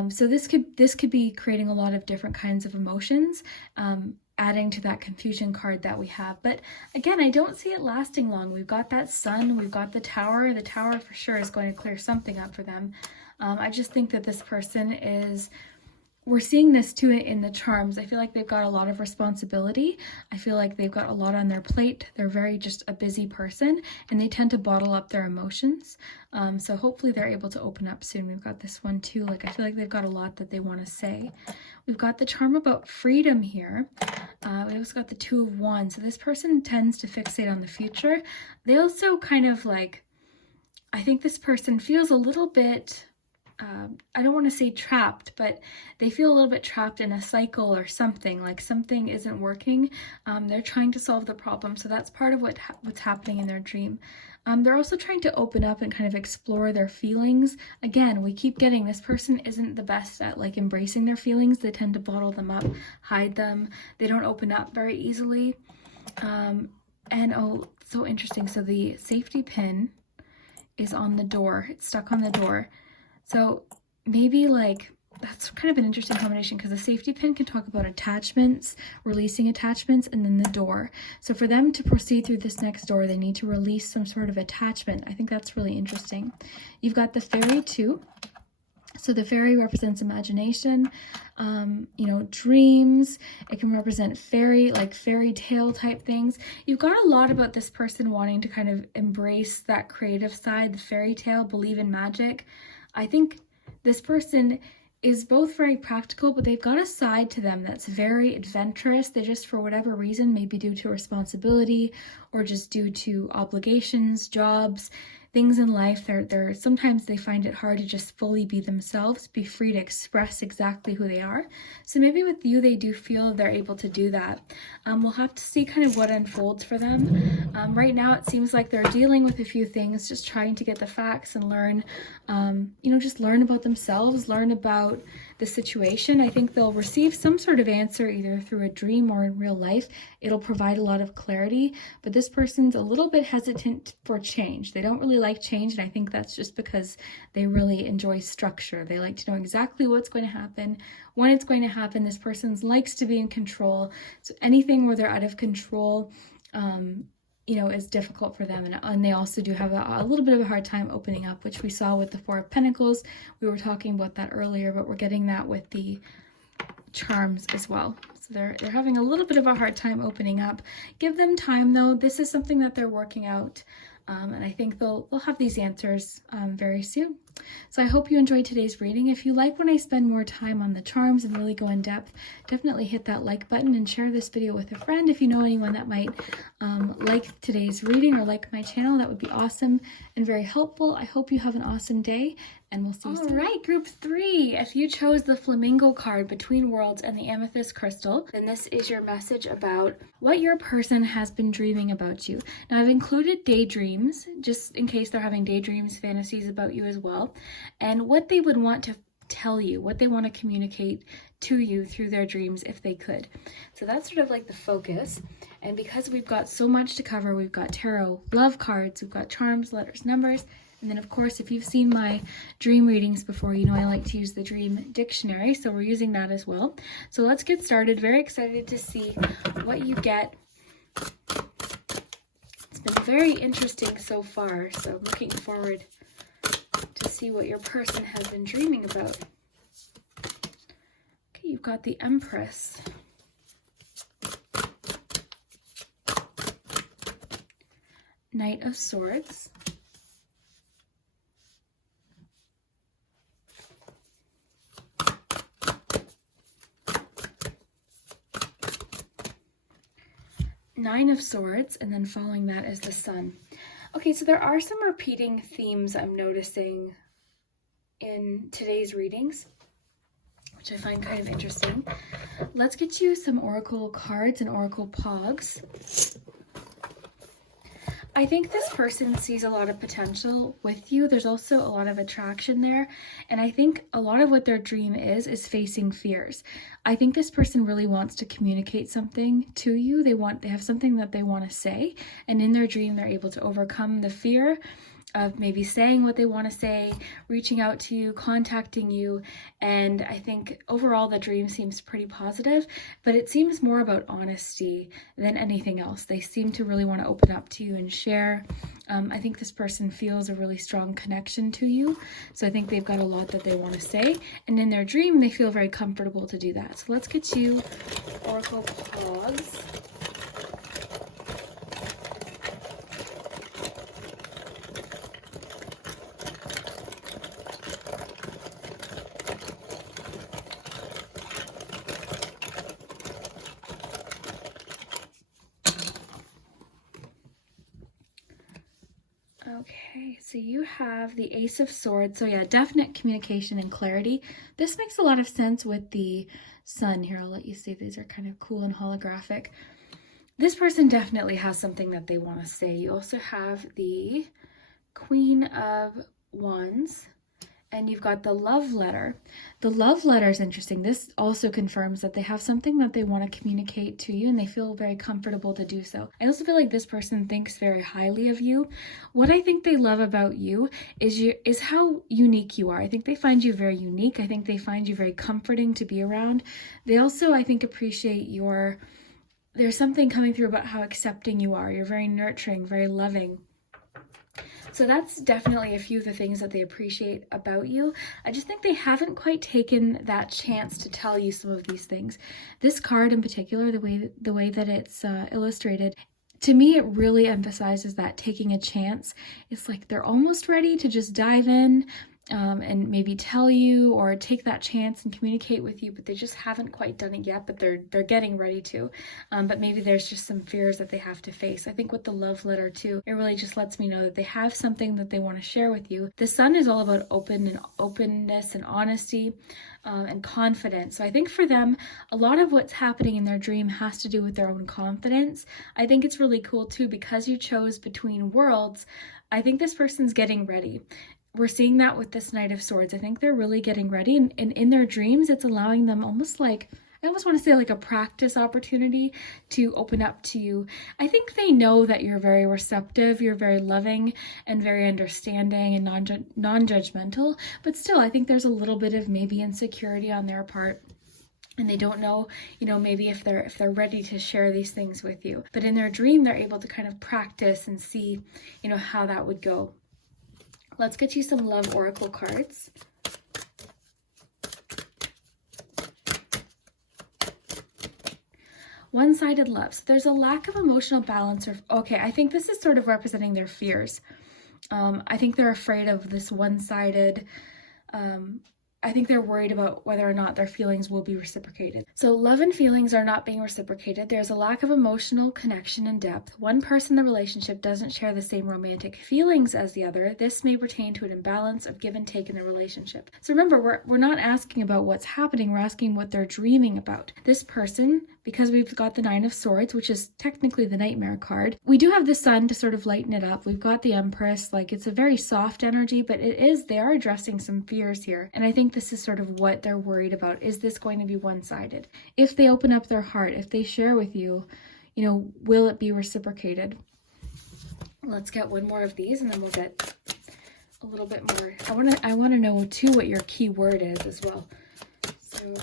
So this could be creating a lot of different kinds of emotions, adding to that confusion card that we have. But again, I don't see it lasting long. We've got that sun, we've got the tower. The tower for sure is going to clear something up for them. I just think that this person is, we're seeing this too in the charms. I feel like they've got a lot of responsibility. I feel like they've got a lot on their plate. They're very just a busy person and they tend to bottle up their emotions. So hopefully they're able to open up soon. We've got this one too. Like I feel like they've got a lot that they want to say. We've got the charm about freedom here. We also got the 2 of Wands. So this person tends to fixate on the future. They also kind of like, I think this person feels a little bit, I don't want to say trapped, but they feel a little bit trapped in a cycle or something, like something isn't working. They're trying to solve the problem. So that's part of what's happening in their dream. They're also trying to open up and kind of explore their feelings. Again, we keep getting this person isn't the best at like embracing their feelings. They tend to bottle them up, hide them. They don't open up very easily. And oh, so interesting. So the safety pin is on the door. It's stuck on the door. So maybe like, that's kind of an interesting combination because the safety pin can talk about attachments, releasing attachments, and then the door. So for them to proceed through this next door, they need to release some sort of attachment. I think that's really interesting. You've got the fairy too. So the fairy represents imagination, you know, dreams. It can represent fairy, like fairy tale type things. You've got a lot about this person wanting to kind of embrace that creative side, the fairy tale, believe in magic. I think this person is both very practical, but they've got a side to them that's very adventurous. They just, for whatever reason, maybe due to responsibility or just due to obligations, jobs, things in life, they're sometimes they find it hard to just fully be themselves, be free to express exactly who they are. So maybe with you, they do feel they're able to do that. We'll have to see kind of what unfolds for them. Right now, it seems like they're dealing with a few things, just trying to get the facts and learn, you know, just learn about themselves, learn about the situation. I think they'll receive some sort of answer either through a dream or in real life. It'll provide a lot of clarity, but this person's a little bit hesitant for change. They don't really like change, and I think that's just because they really enjoy structure. They like to know exactly what's going to happen, when it's going to happen. This person likes to be in control, so anything where they're out of control, you know, is difficult for them. And they also do have a little bit of a hard time opening up, which we saw with the Four of Pentacles. We were talking about that earlier, but we're getting that with the charms as well. So they're having a little bit of a hard time opening up. Give them time though. This is something that they're working out. And I think they'll have these answers very soon. So I hope you enjoyed today's reading. If you like when I spend more time on the charms and really go in depth, definitely hit that like button and share this video with a friend. If you know anyone that might like today's reading or like my channel, that would be awesome and very helpful. I hope you have an awesome day, and we'll see you soon. All right, group 3. If you chose the flamingo card, Between Worlds, and the amethyst crystal, then this is your message about what your person has been dreaming about you. Now, I've included daydreams, just in case they're having daydreams, fantasies about you as well, and what they would want to tell you, what they want to communicate to you through their dreams if they could. So that's sort of like the focus. And because we've got so much to cover, we've got tarot, love cards, we've got charms, letters, numbers, and then of course, if you've seen my dream readings before, you know I like to use the dream dictionary, so we're using that as well. So let's get started. Very excited to see what you get. It's been very interesting so far, so I'm looking forward to see what your person has been dreaming about. Okay, you've got the Empress. Knight of Swords. Nine of Swords, and then following that is the Sun. Okay, so there are some repeating themes I'm noticing in today's readings, which I find kind of interesting. Let's get you some oracle cards and oracle Poggz. I think this person sees a lot of potential with you. There's also a lot of attraction there. And I think a lot of what their dream is facing fears. I think this person really wants to communicate something to you. They have something that they want to say. And in their dream, they're able to overcome the fear of maybe saying what they want to say, reaching out to you, contacting you. And I think overall the dream seems pretty positive, but it seems more about honesty than anything else. They seem to really want to open up to you and share. I think this person feels a really strong connection to you. So I think they've got a lot that they want to say. And in their dream, they feel very comfortable to do that. So let's get you oracle Poggz. Okay, so you have the Ace of Swords. So yeah, definite communication and clarity. This makes a lot of sense with the Sun here. I'll let you see. These are kind of cool and holographic. This person definitely has something that they want to say. You also have the Queen of Wands And you've got the love letter. The love letter is interesting. This also confirms that they have something that they want to communicate to you and they feel very comfortable to do so. I also feel like this person thinks very highly of you. What I think they love about you is how unique you are. I think they find you very unique. I think they find you very comforting to be around. They also, I think, appreciate there's something coming through about how accepting you are. You're very nurturing, very loving. So that's definitely a few of the things that they appreciate about you. I just think they haven't quite taken that chance to tell you some of these things. This card in particular, the way that it's illustrated, to me, it really emphasizes that taking a chance. It's like they're almost ready to just dive in and maybe tell you or take that chance and communicate with you, but they just haven't quite done it yet, but they're getting ready to. But maybe there's just some fears that they have to face. I think with the love letter too, it really just lets me know that they have something that they want to share with you. The sun is all about openness and honesty and confidence. So I think for them, a lot of what's happening in their dream has to do with their own confidence. I think it's really cool too, because you chose between worlds. I think this person's getting ready. We're seeing that with this Knight of Swords. I think they're really getting ready, and in their dreams, it's allowing them almost like, I almost want to say like a practice opportunity to open up to you. I think they know that you're very receptive, you're very loving and very understanding and non-judgmental, but still, I think there's a little bit of maybe insecurity on their part. And they don't know, maybe if they're ready to share these things with you. But in their dream, they're able to kind of practice and see, how that would go. Let's get you some love oracle cards. One-sided love. So there's a lack of emotional balance. I think this is sort of representing their fears. I think they're afraid of this one-sided. I think they're worried about whether or not their feelings will be reciprocated. So love and feelings are not being reciprocated. There's a lack of emotional connection and depth. One person in the relationship doesn't share the same romantic feelings as the other. This may pertain to an imbalance of give and take in the relationship. So remember, we're not asking about what's happening. We're asking what they're dreaming about. This person, because we've got the Nine of Swords, which is technically the Nightmare card, we do have the Sun to sort of lighten it up. We've got the Empress, like it's a very soft energy, but they are addressing some fears here. And I think this is sort of what they're worried about. Is this going to be one-sided? If they open up their heart, if they share with you, will it be reciprocated? Let's get one more of these and then we'll get a little bit more. I want to know too what your key word is as well. So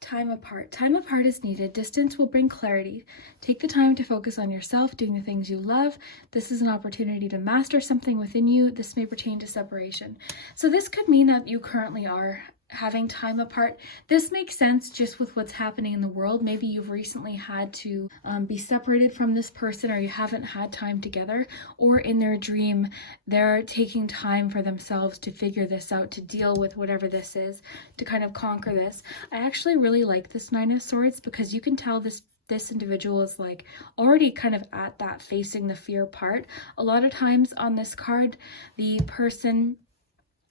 time apart. Time apart is needed. Distance will bring clarity. Take the time to focus on yourself, doing the things you love. This is an opportunity to master something within you. This may pertain to separation. So this could mean that you currently are having time apart. This makes sense just with what's happening in the world. Maybe you've recently had to be separated from this person, or you haven't had time together, or in their dream, they're taking time for themselves to figure this out, to deal with whatever this is, to kind of conquer this. I actually really like this Nine of Swords because you can tell this individual is like already kind of at that facing the fear part. A lot of times on this card, the person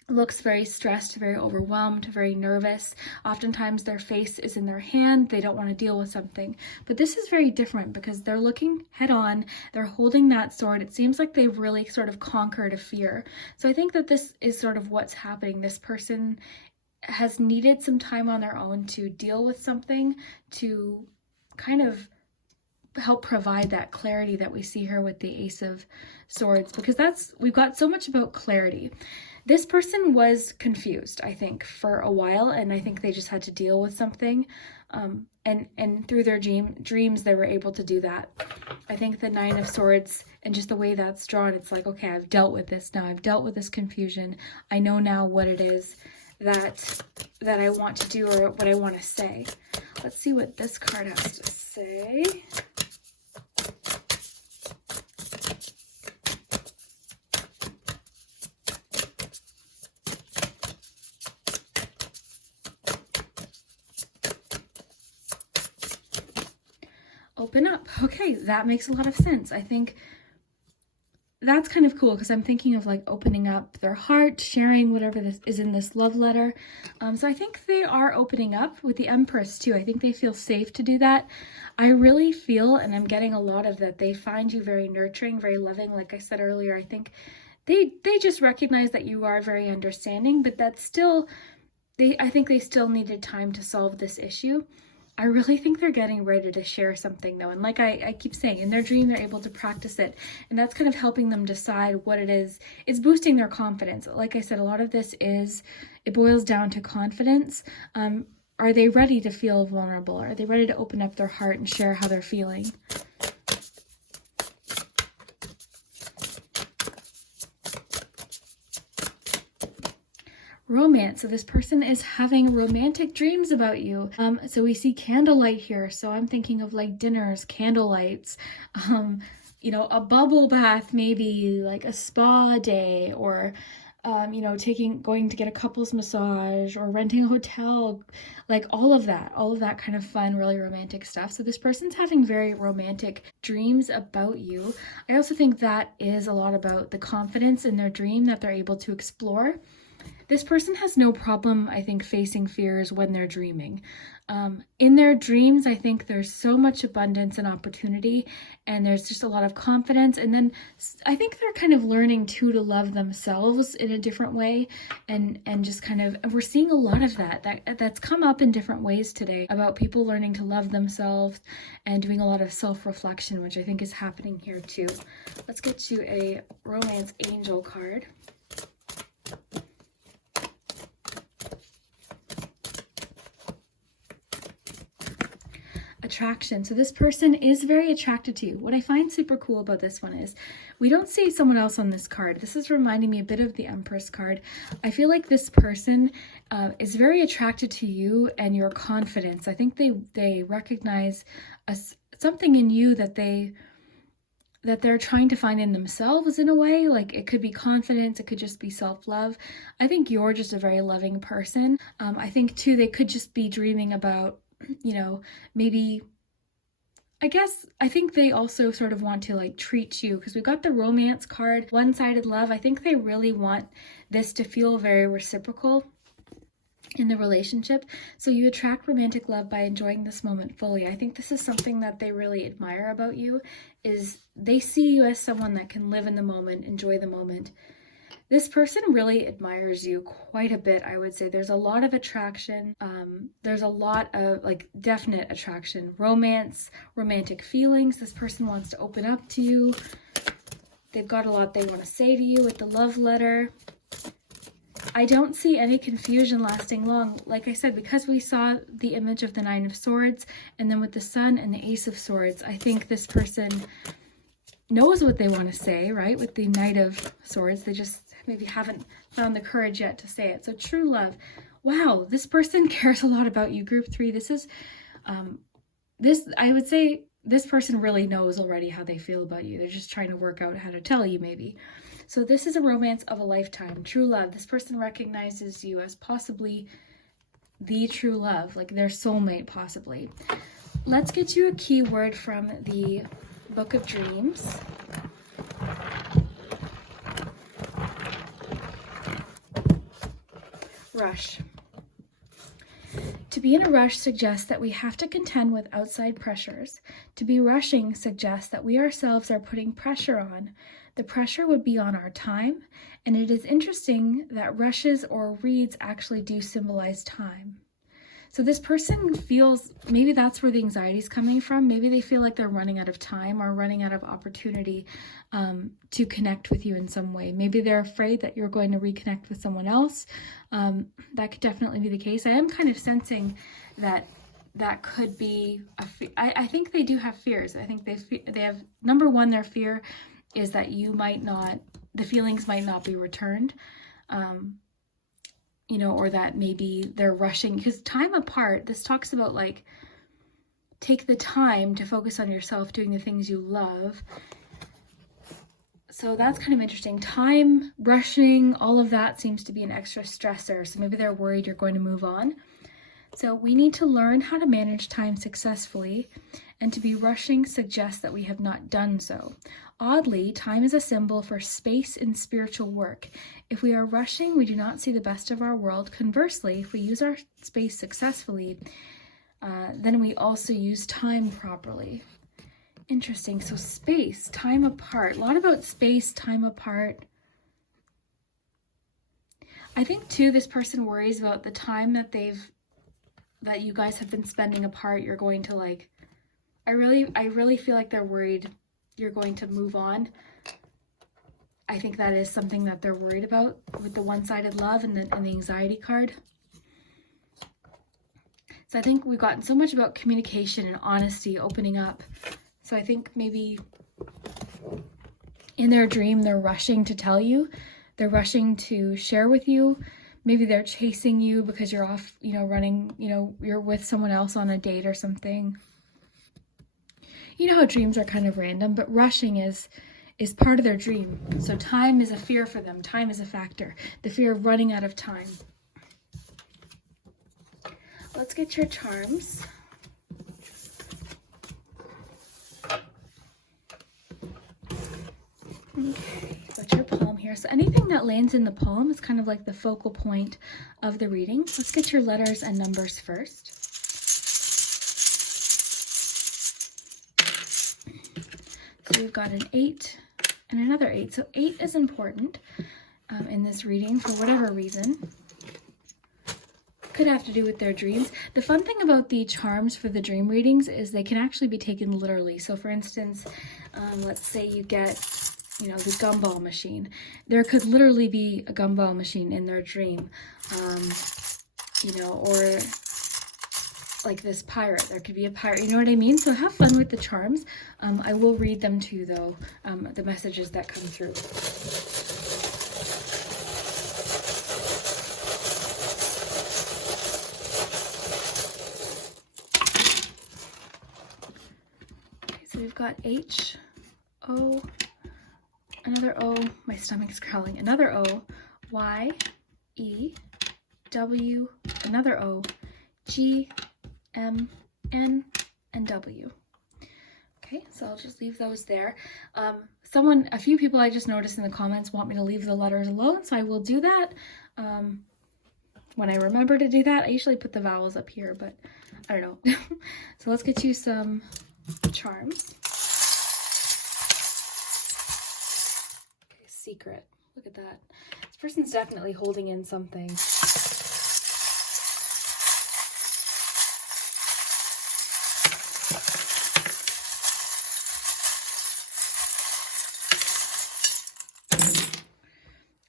looks very stressed, very overwhelmed, very nervous. Oftentimes their face is in their hand. They don't want to deal with something. But this is very different because they're looking head on. They're holding that sword. It seems like they've really sort of conquered a fear. So I think that this is sort of what's happening. This person has needed some time on their own to deal with something, to kind of help provide that clarity that we see here with the Ace of Swords, because we've got so much about clarity. This person was confused, I think, for a while, and I think they just had to deal with something. And through their dreams, they were able to do that. I think the Nine of Swords and just the way that's drawn, it's like, okay, I've dealt with this now. I've dealt with this confusion. I know now what it is that I want to do or what I want to say. Let's see what this card has to say. Open up. Okay, that makes a lot of sense. I think that's kind of cool because I'm thinking of like opening up their heart, sharing whatever this is in this love letter. So I think they are opening up with the Empress too. I think they feel safe to do that. I really feel, and I'm getting a lot of that, they find you very nurturing, very loving. Like I said earlier, I think they just recognize that you are very understanding, but that's still, I think they still needed time to solve this issue. I really think they're getting ready to share something though. And like I keep saying, in their dream, they're able to practice it. And that's kind of helping them decide what it is. It's boosting their confidence. Like I said, a lot of this it boils down to confidence. Are they ready to feel vulnerable? Are they ready to open up their heart and share how they're feeling? Romance. So this person is having romantic dreams about you. So we see candlelight here. So I'm thinking of like dinners, candlelights, you know, a bubble bath, maybe like a spa day, or you know, going to get a couples massage or renting a hotel, like all of that kind of fun, really romantic stuff. So this person's having very romantic dreams about you. I also think that is a lot about the confidence in their dream that they're able to explore. This person has no problem, I think, facing fears when they're dreaming. In their dreams, I think there's so much abundance and opportunity, and there's just a lot of confidence. And then I think they're kind of learning too to love themselves in a different way, and just kind of, we're seeing a lot of that's come up in different ways today about people learning to love themselves and doing a lot of self-reflection, which I think is happening here too. Let's get you a romance angel card. Attraction. So this person is very attracted to you. What I find super cool about this one is we don't see someone else on this card. This is reminding me a bit of the Empress card. I feel like this person is very attracted to you and your confidence. I think they recognize something in you that they're trying to find in themselves in a way. Like it could be confidence, it could just be self-love. I think you're just a very loving person. I think too, they could just be dreaming about, you know, maybe, I think they also sort of want to like treat you, because we've got the romance card, one-sided love. I think they really want this to feel very reciprocal in the relationship. So you attract romantic love by enjoying this moment fully. I think this is something that they really admire about you, is they see you as someone that can live in the moment, enjoy the moment. This person really admires you quite a bit, I would say. There's a lot of attraction. There's a lot of like definite attraction, romance, romantic feelings. This person wants to open up to you. They've got a lot they want to say to you with the love letter. I don't see any confusion lasting long. Like I said, because we saw the image of the Nine of Swords and then with the Sun and the Ace of Swords, I think this person knows what they want to say, right? With the Knight of Swords, they just maybe haven't found the courage yet to say it. So true love. Wow, this person cares a lot about you. Group 3, this is, I would say this person really knows already how they feel about you. They're just trying to work out how to tell you maybe. So this is a romance of a lifetime, true love. This person recognizes you as possibly the true love, like their soulmate possibly. Let's get you a keyword from the Book of Dreams. Rush. To be in a rush suggests that we have to contend with outside pressures. To be rushing suggests that we ourselves are putting pressure on. The pressure would be on our time, and it is interesting that rushes or reads actually do symbolize time. So this person feels, maybe that's where the anxiety is coming from. Maybe they feel like they're running out of time or running out of opportunity to connect with you in some way. Maybe they're afraid that you're going to reconnect with someone else. That could definitely be the case. I am kind of sensing that could be, I think they do have fears. I think they have, number one, their fear is that the feelings might not be returned. You know, or that maybe they're rushing, because time apart, this talks about like, take the time to focus on yourself, doing the things you love. So that's kind of interesting. Time, rushing, all of that seems to be an extra stressor. So maybe they're worried you're going to move on. So we need to learn how to manage time successfully, and to be rushing suggests that we have not done so. Oddly, time is a symbol for space in spiritual work. If we are rushing, we do not see the best of our world. Conversely, if we use our space successfully, then we also use time properly. Interesting. So space, time apart. A lot about space, time apart. I think too, this person worries about the time that you guys have been spending apart. You're going to like, I really feel like they're worried you're going to move on. I think that is something that they're worried about with the one-sided love and the anxiety card. So I think we've gotten so much about communication and honesty, opening up. So I think maybe in their dream, they're rushing to tell you. They're rushing to share with you. Maybe they're chasing you because you're off, running, you're with someone else on a date or something. You know how dreams are kind of random, but rushing is part of their dream. So time is a fear for them. Time is a factor. The fear of running out of time. Let's get your charms. Okay, got your palm here. So anything that lands in the palm is kind of like the focal point of the reading. Let's get your letters and numbers first. So we've got an 8 and another 8. So 8 is important in this reading for whatever reason. Could have to do with their dreams. The fun thing about the charms for the dream readings is they can actually be taken literally. So for instance, let's say you get, the gumball machine. There could literally be a gumball machine in their dream, or like this pirate. There could be a pirate, you know what I mean? So have fun with the charms. I will read them too, though, the messages that come through. Okay, so we've got H, O, another O, my stomach's growling, another O, Y, E, W, another O, G, M, N, and W. Okay, so I'll just leave those there. A few people I just noticed in the comments want me to leave the letters alone, so I will do that. When I remember to do that, I usually put the vowels up here, but I don't know. So let's get you some charms. Okay, secret. Look at that. This person's definitely holding in something.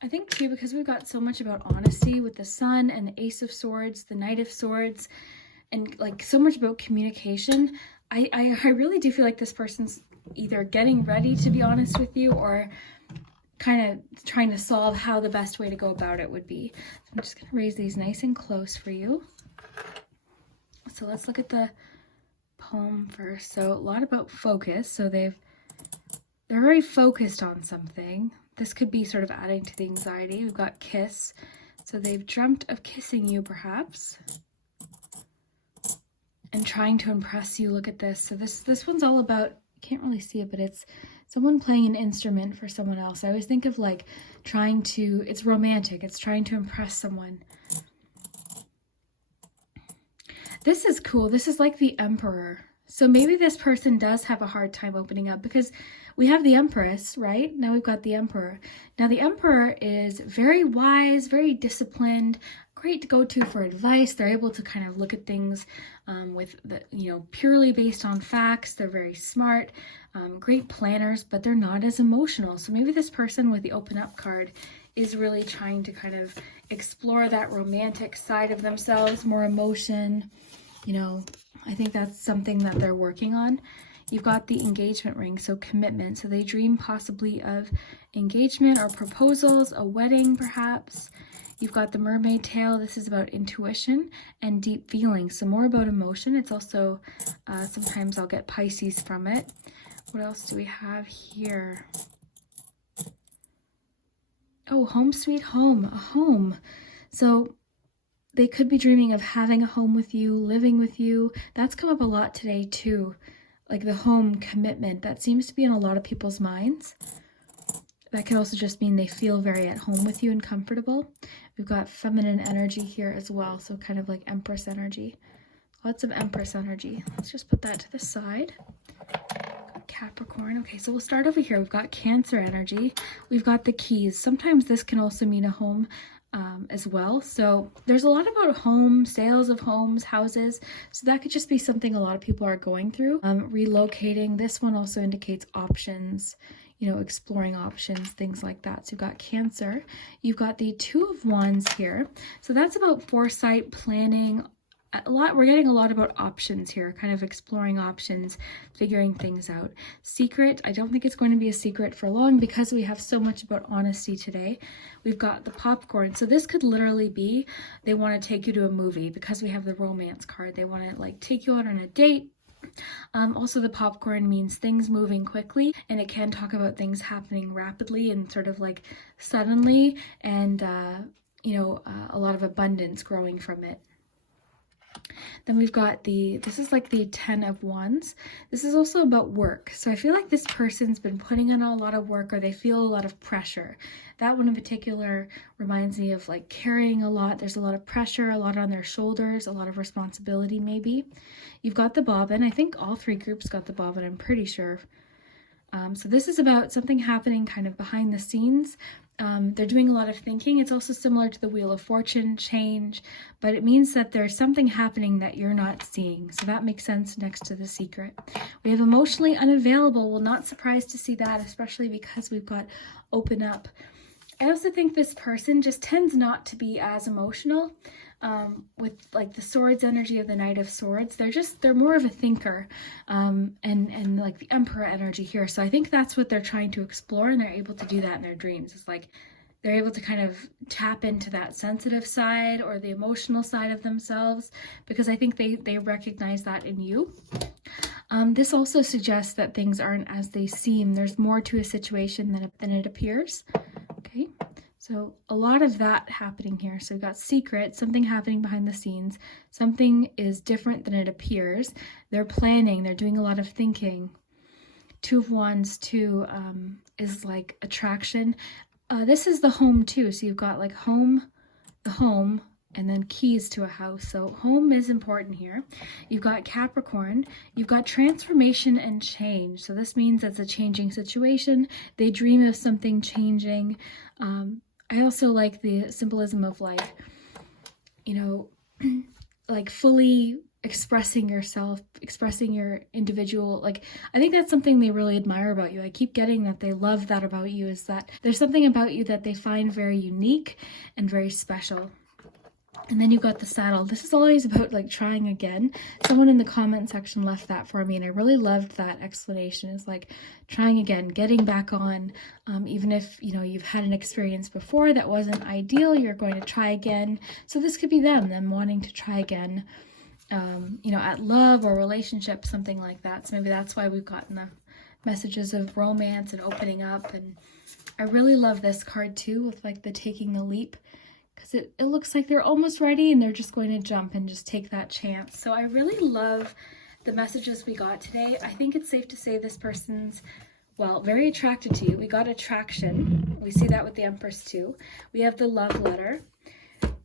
I think too, because we've got so much about honesty with the Sun and the Ace of Swords, the Knight of Swords, and like so much about communication, I really do feel like this person's either getting ready to be honest with you or kind of trying to solve how the best way to go about it would be. So I'm just going to raise these nice and close for you. So let's look at the poem first. So a lot about focus. So they're very focused on something. This could be sort of adding to the anxiety. We've got kiss. So they've dreamt of kissing you, perhaps, and trying to impress you. Look at this. So this one's all about, you can't really see it, but it's someone playing an instrument for someone else. I always think of like it's romantic. It's trying to impress someone. This is cool. This is like the Emperor. So maybe this person does have a hard time opening up because we have the Empress, right? Now we've got the Emperor. Now the Emperor is very wise, very disciplined, great to go to for advice. They're able to kind of look at things with the, purely based on facts. They're very smart, great planners, but they're not as emotional. So maybe this person with the Open Up card is really trying to kind of explore that romantic side of themselves, more emotion. I think that's something that they're working on. You've got the engagement ring, so commitment. So they dream possibly of engagement or proposals, a wedding perhaps. You've got the mermaid tail. This is about intuition and deep feelings. So more about emotion. It's also, sometimes I'll get Pisces from it. What else do we have here? Oh, home sweet home, a home. So They could be dreaming of having a home with you, living with you. That's come up a lot today too. Like the home commitment, that seems to be in a lot of people's minds. That can also just mean they feel very at home with you and comfortable. We've got feminine energy here as well, so kind of like Empress energy. Lots of Empress energy. Let's just put that to the side. Capricorn. Okay, so we'll start over here. We've got Cancer energy. We've got the keys. Sometimes this can also mean a home as well. So there's a lot about home, sales of homes, houses. So that could just be something a lot of people are going through. Relocating. This one also indicates options, you know, exploring options, things like that. So you've got Cancer. You've got the Two of Wands here. So that's about foresight, planning. We're getting a lot about options here, kind of exploring options, figuring things out. Secret, I don't think it's going to be a secret for long because we have so much about honesty today. We've got the popcorn. So this could literally be, they want to take you to a movie because we have the romance card. They want to like take you out on a date. Also the popcorn means things moving quickly, and it can talk about things happening rapidly and sort of like suddenly, and you know, a lot of abundance growing from it. Then we've got this is like the 10 of Wands. This is also about work. So I feel like this person's been putting in a lot of work, or they feel a lot of pressure. That one in particular reminds me of like carrying a lot. There's a lot of pressure, a lot on their shoulders, a lot of responsibility maybe. You've got the bobbin. I think all three groups got the bobbin, I'm pretty sure. So this is about something happening kind of behind the scenes. They're doing a lot of thinking. It's also similar to the Wheel of Fortune, change, but it means that there's something happening that you're not seeing. So that makes sense next to the Secret. We have emotionally unavailable. Well, not surprised to see that, especially because we've got open up. I also think this person just tends not to be as emotional. With like the Swords energy of the Knight of Swords, they're more of a thinker, and like the Emperor energy here. So I think that's what they're trying to explore, and they're able to do that in their dreams. It's like they're able to kind of tap into that sensitive side or the emotional side of themselves, because I think they recognize that in you. This also suggests that things aren't as they seem. There's more to a situation than it appears. Okay. So a lot of that happening here. So we've got Secret, something happening behind the scenes. Something is different than it appears. They're planning. They're doing a lot of thinking. Two of Wands too is like attraction. This is the home too. So you've got like home, the home, and then keys to a house. So home is important here. You've got Capricorn. You've got transformation and change. So this means it's a changing situation. They dream of something changing. I also like the symbolism of like, you know, like fully expressing yourself, expressing your individual, like, I think that's something they really admire about you. I keep getting that they love that about you, is that there's something about you that they find very unique and very special. And then you've got the Saddle. This is always about like trying again. Someone in the comment section left that for me, and I really loved that explanation. It's like trying again, getting back on, even if, you know, you've had an experience before that wasn't ideal, you're going to try again. So this could be them wanting to try again, you know, at love or relationship, something like that. So maybe that's why we've gotten the messages of romance and opening up. And I really love this card too, with like the taking the leap, because it looks like they're almost ready and they're just going to jump and just take that chance. So I really love the messages we got today. I think it's safe to say this person's, well, very attracted to you. We got attraction. We see that with the Empress too. We have the love letter.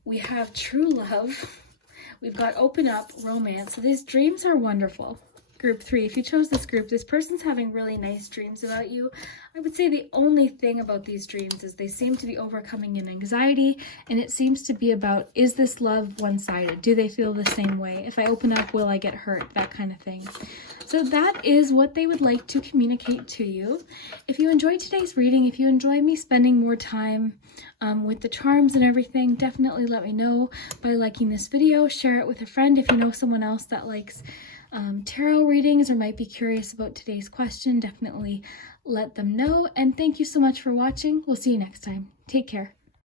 We have true love. We've got open up, romance. So these dreams are wonderful. Group 3, if you chose this group, this person's having really nice dreams about you. I would say the only thing about these dreams is they seem to be overcoming an anxiety, and it seems to be about, is this love one-sided? Do they feel the same way? If I open up, will I get hurt? That kind of thing. So that is what they would like to communicate to you. If you enjoyed today's reading, if you enjoy me spending more time with the charms and everything, definitely let me know by liking this video. Share it with a friend if you know someone else that likes tarot readings or might be curious about today's question. Definitely let them know. And thank you so much for watching. We'll see you next time. Take care.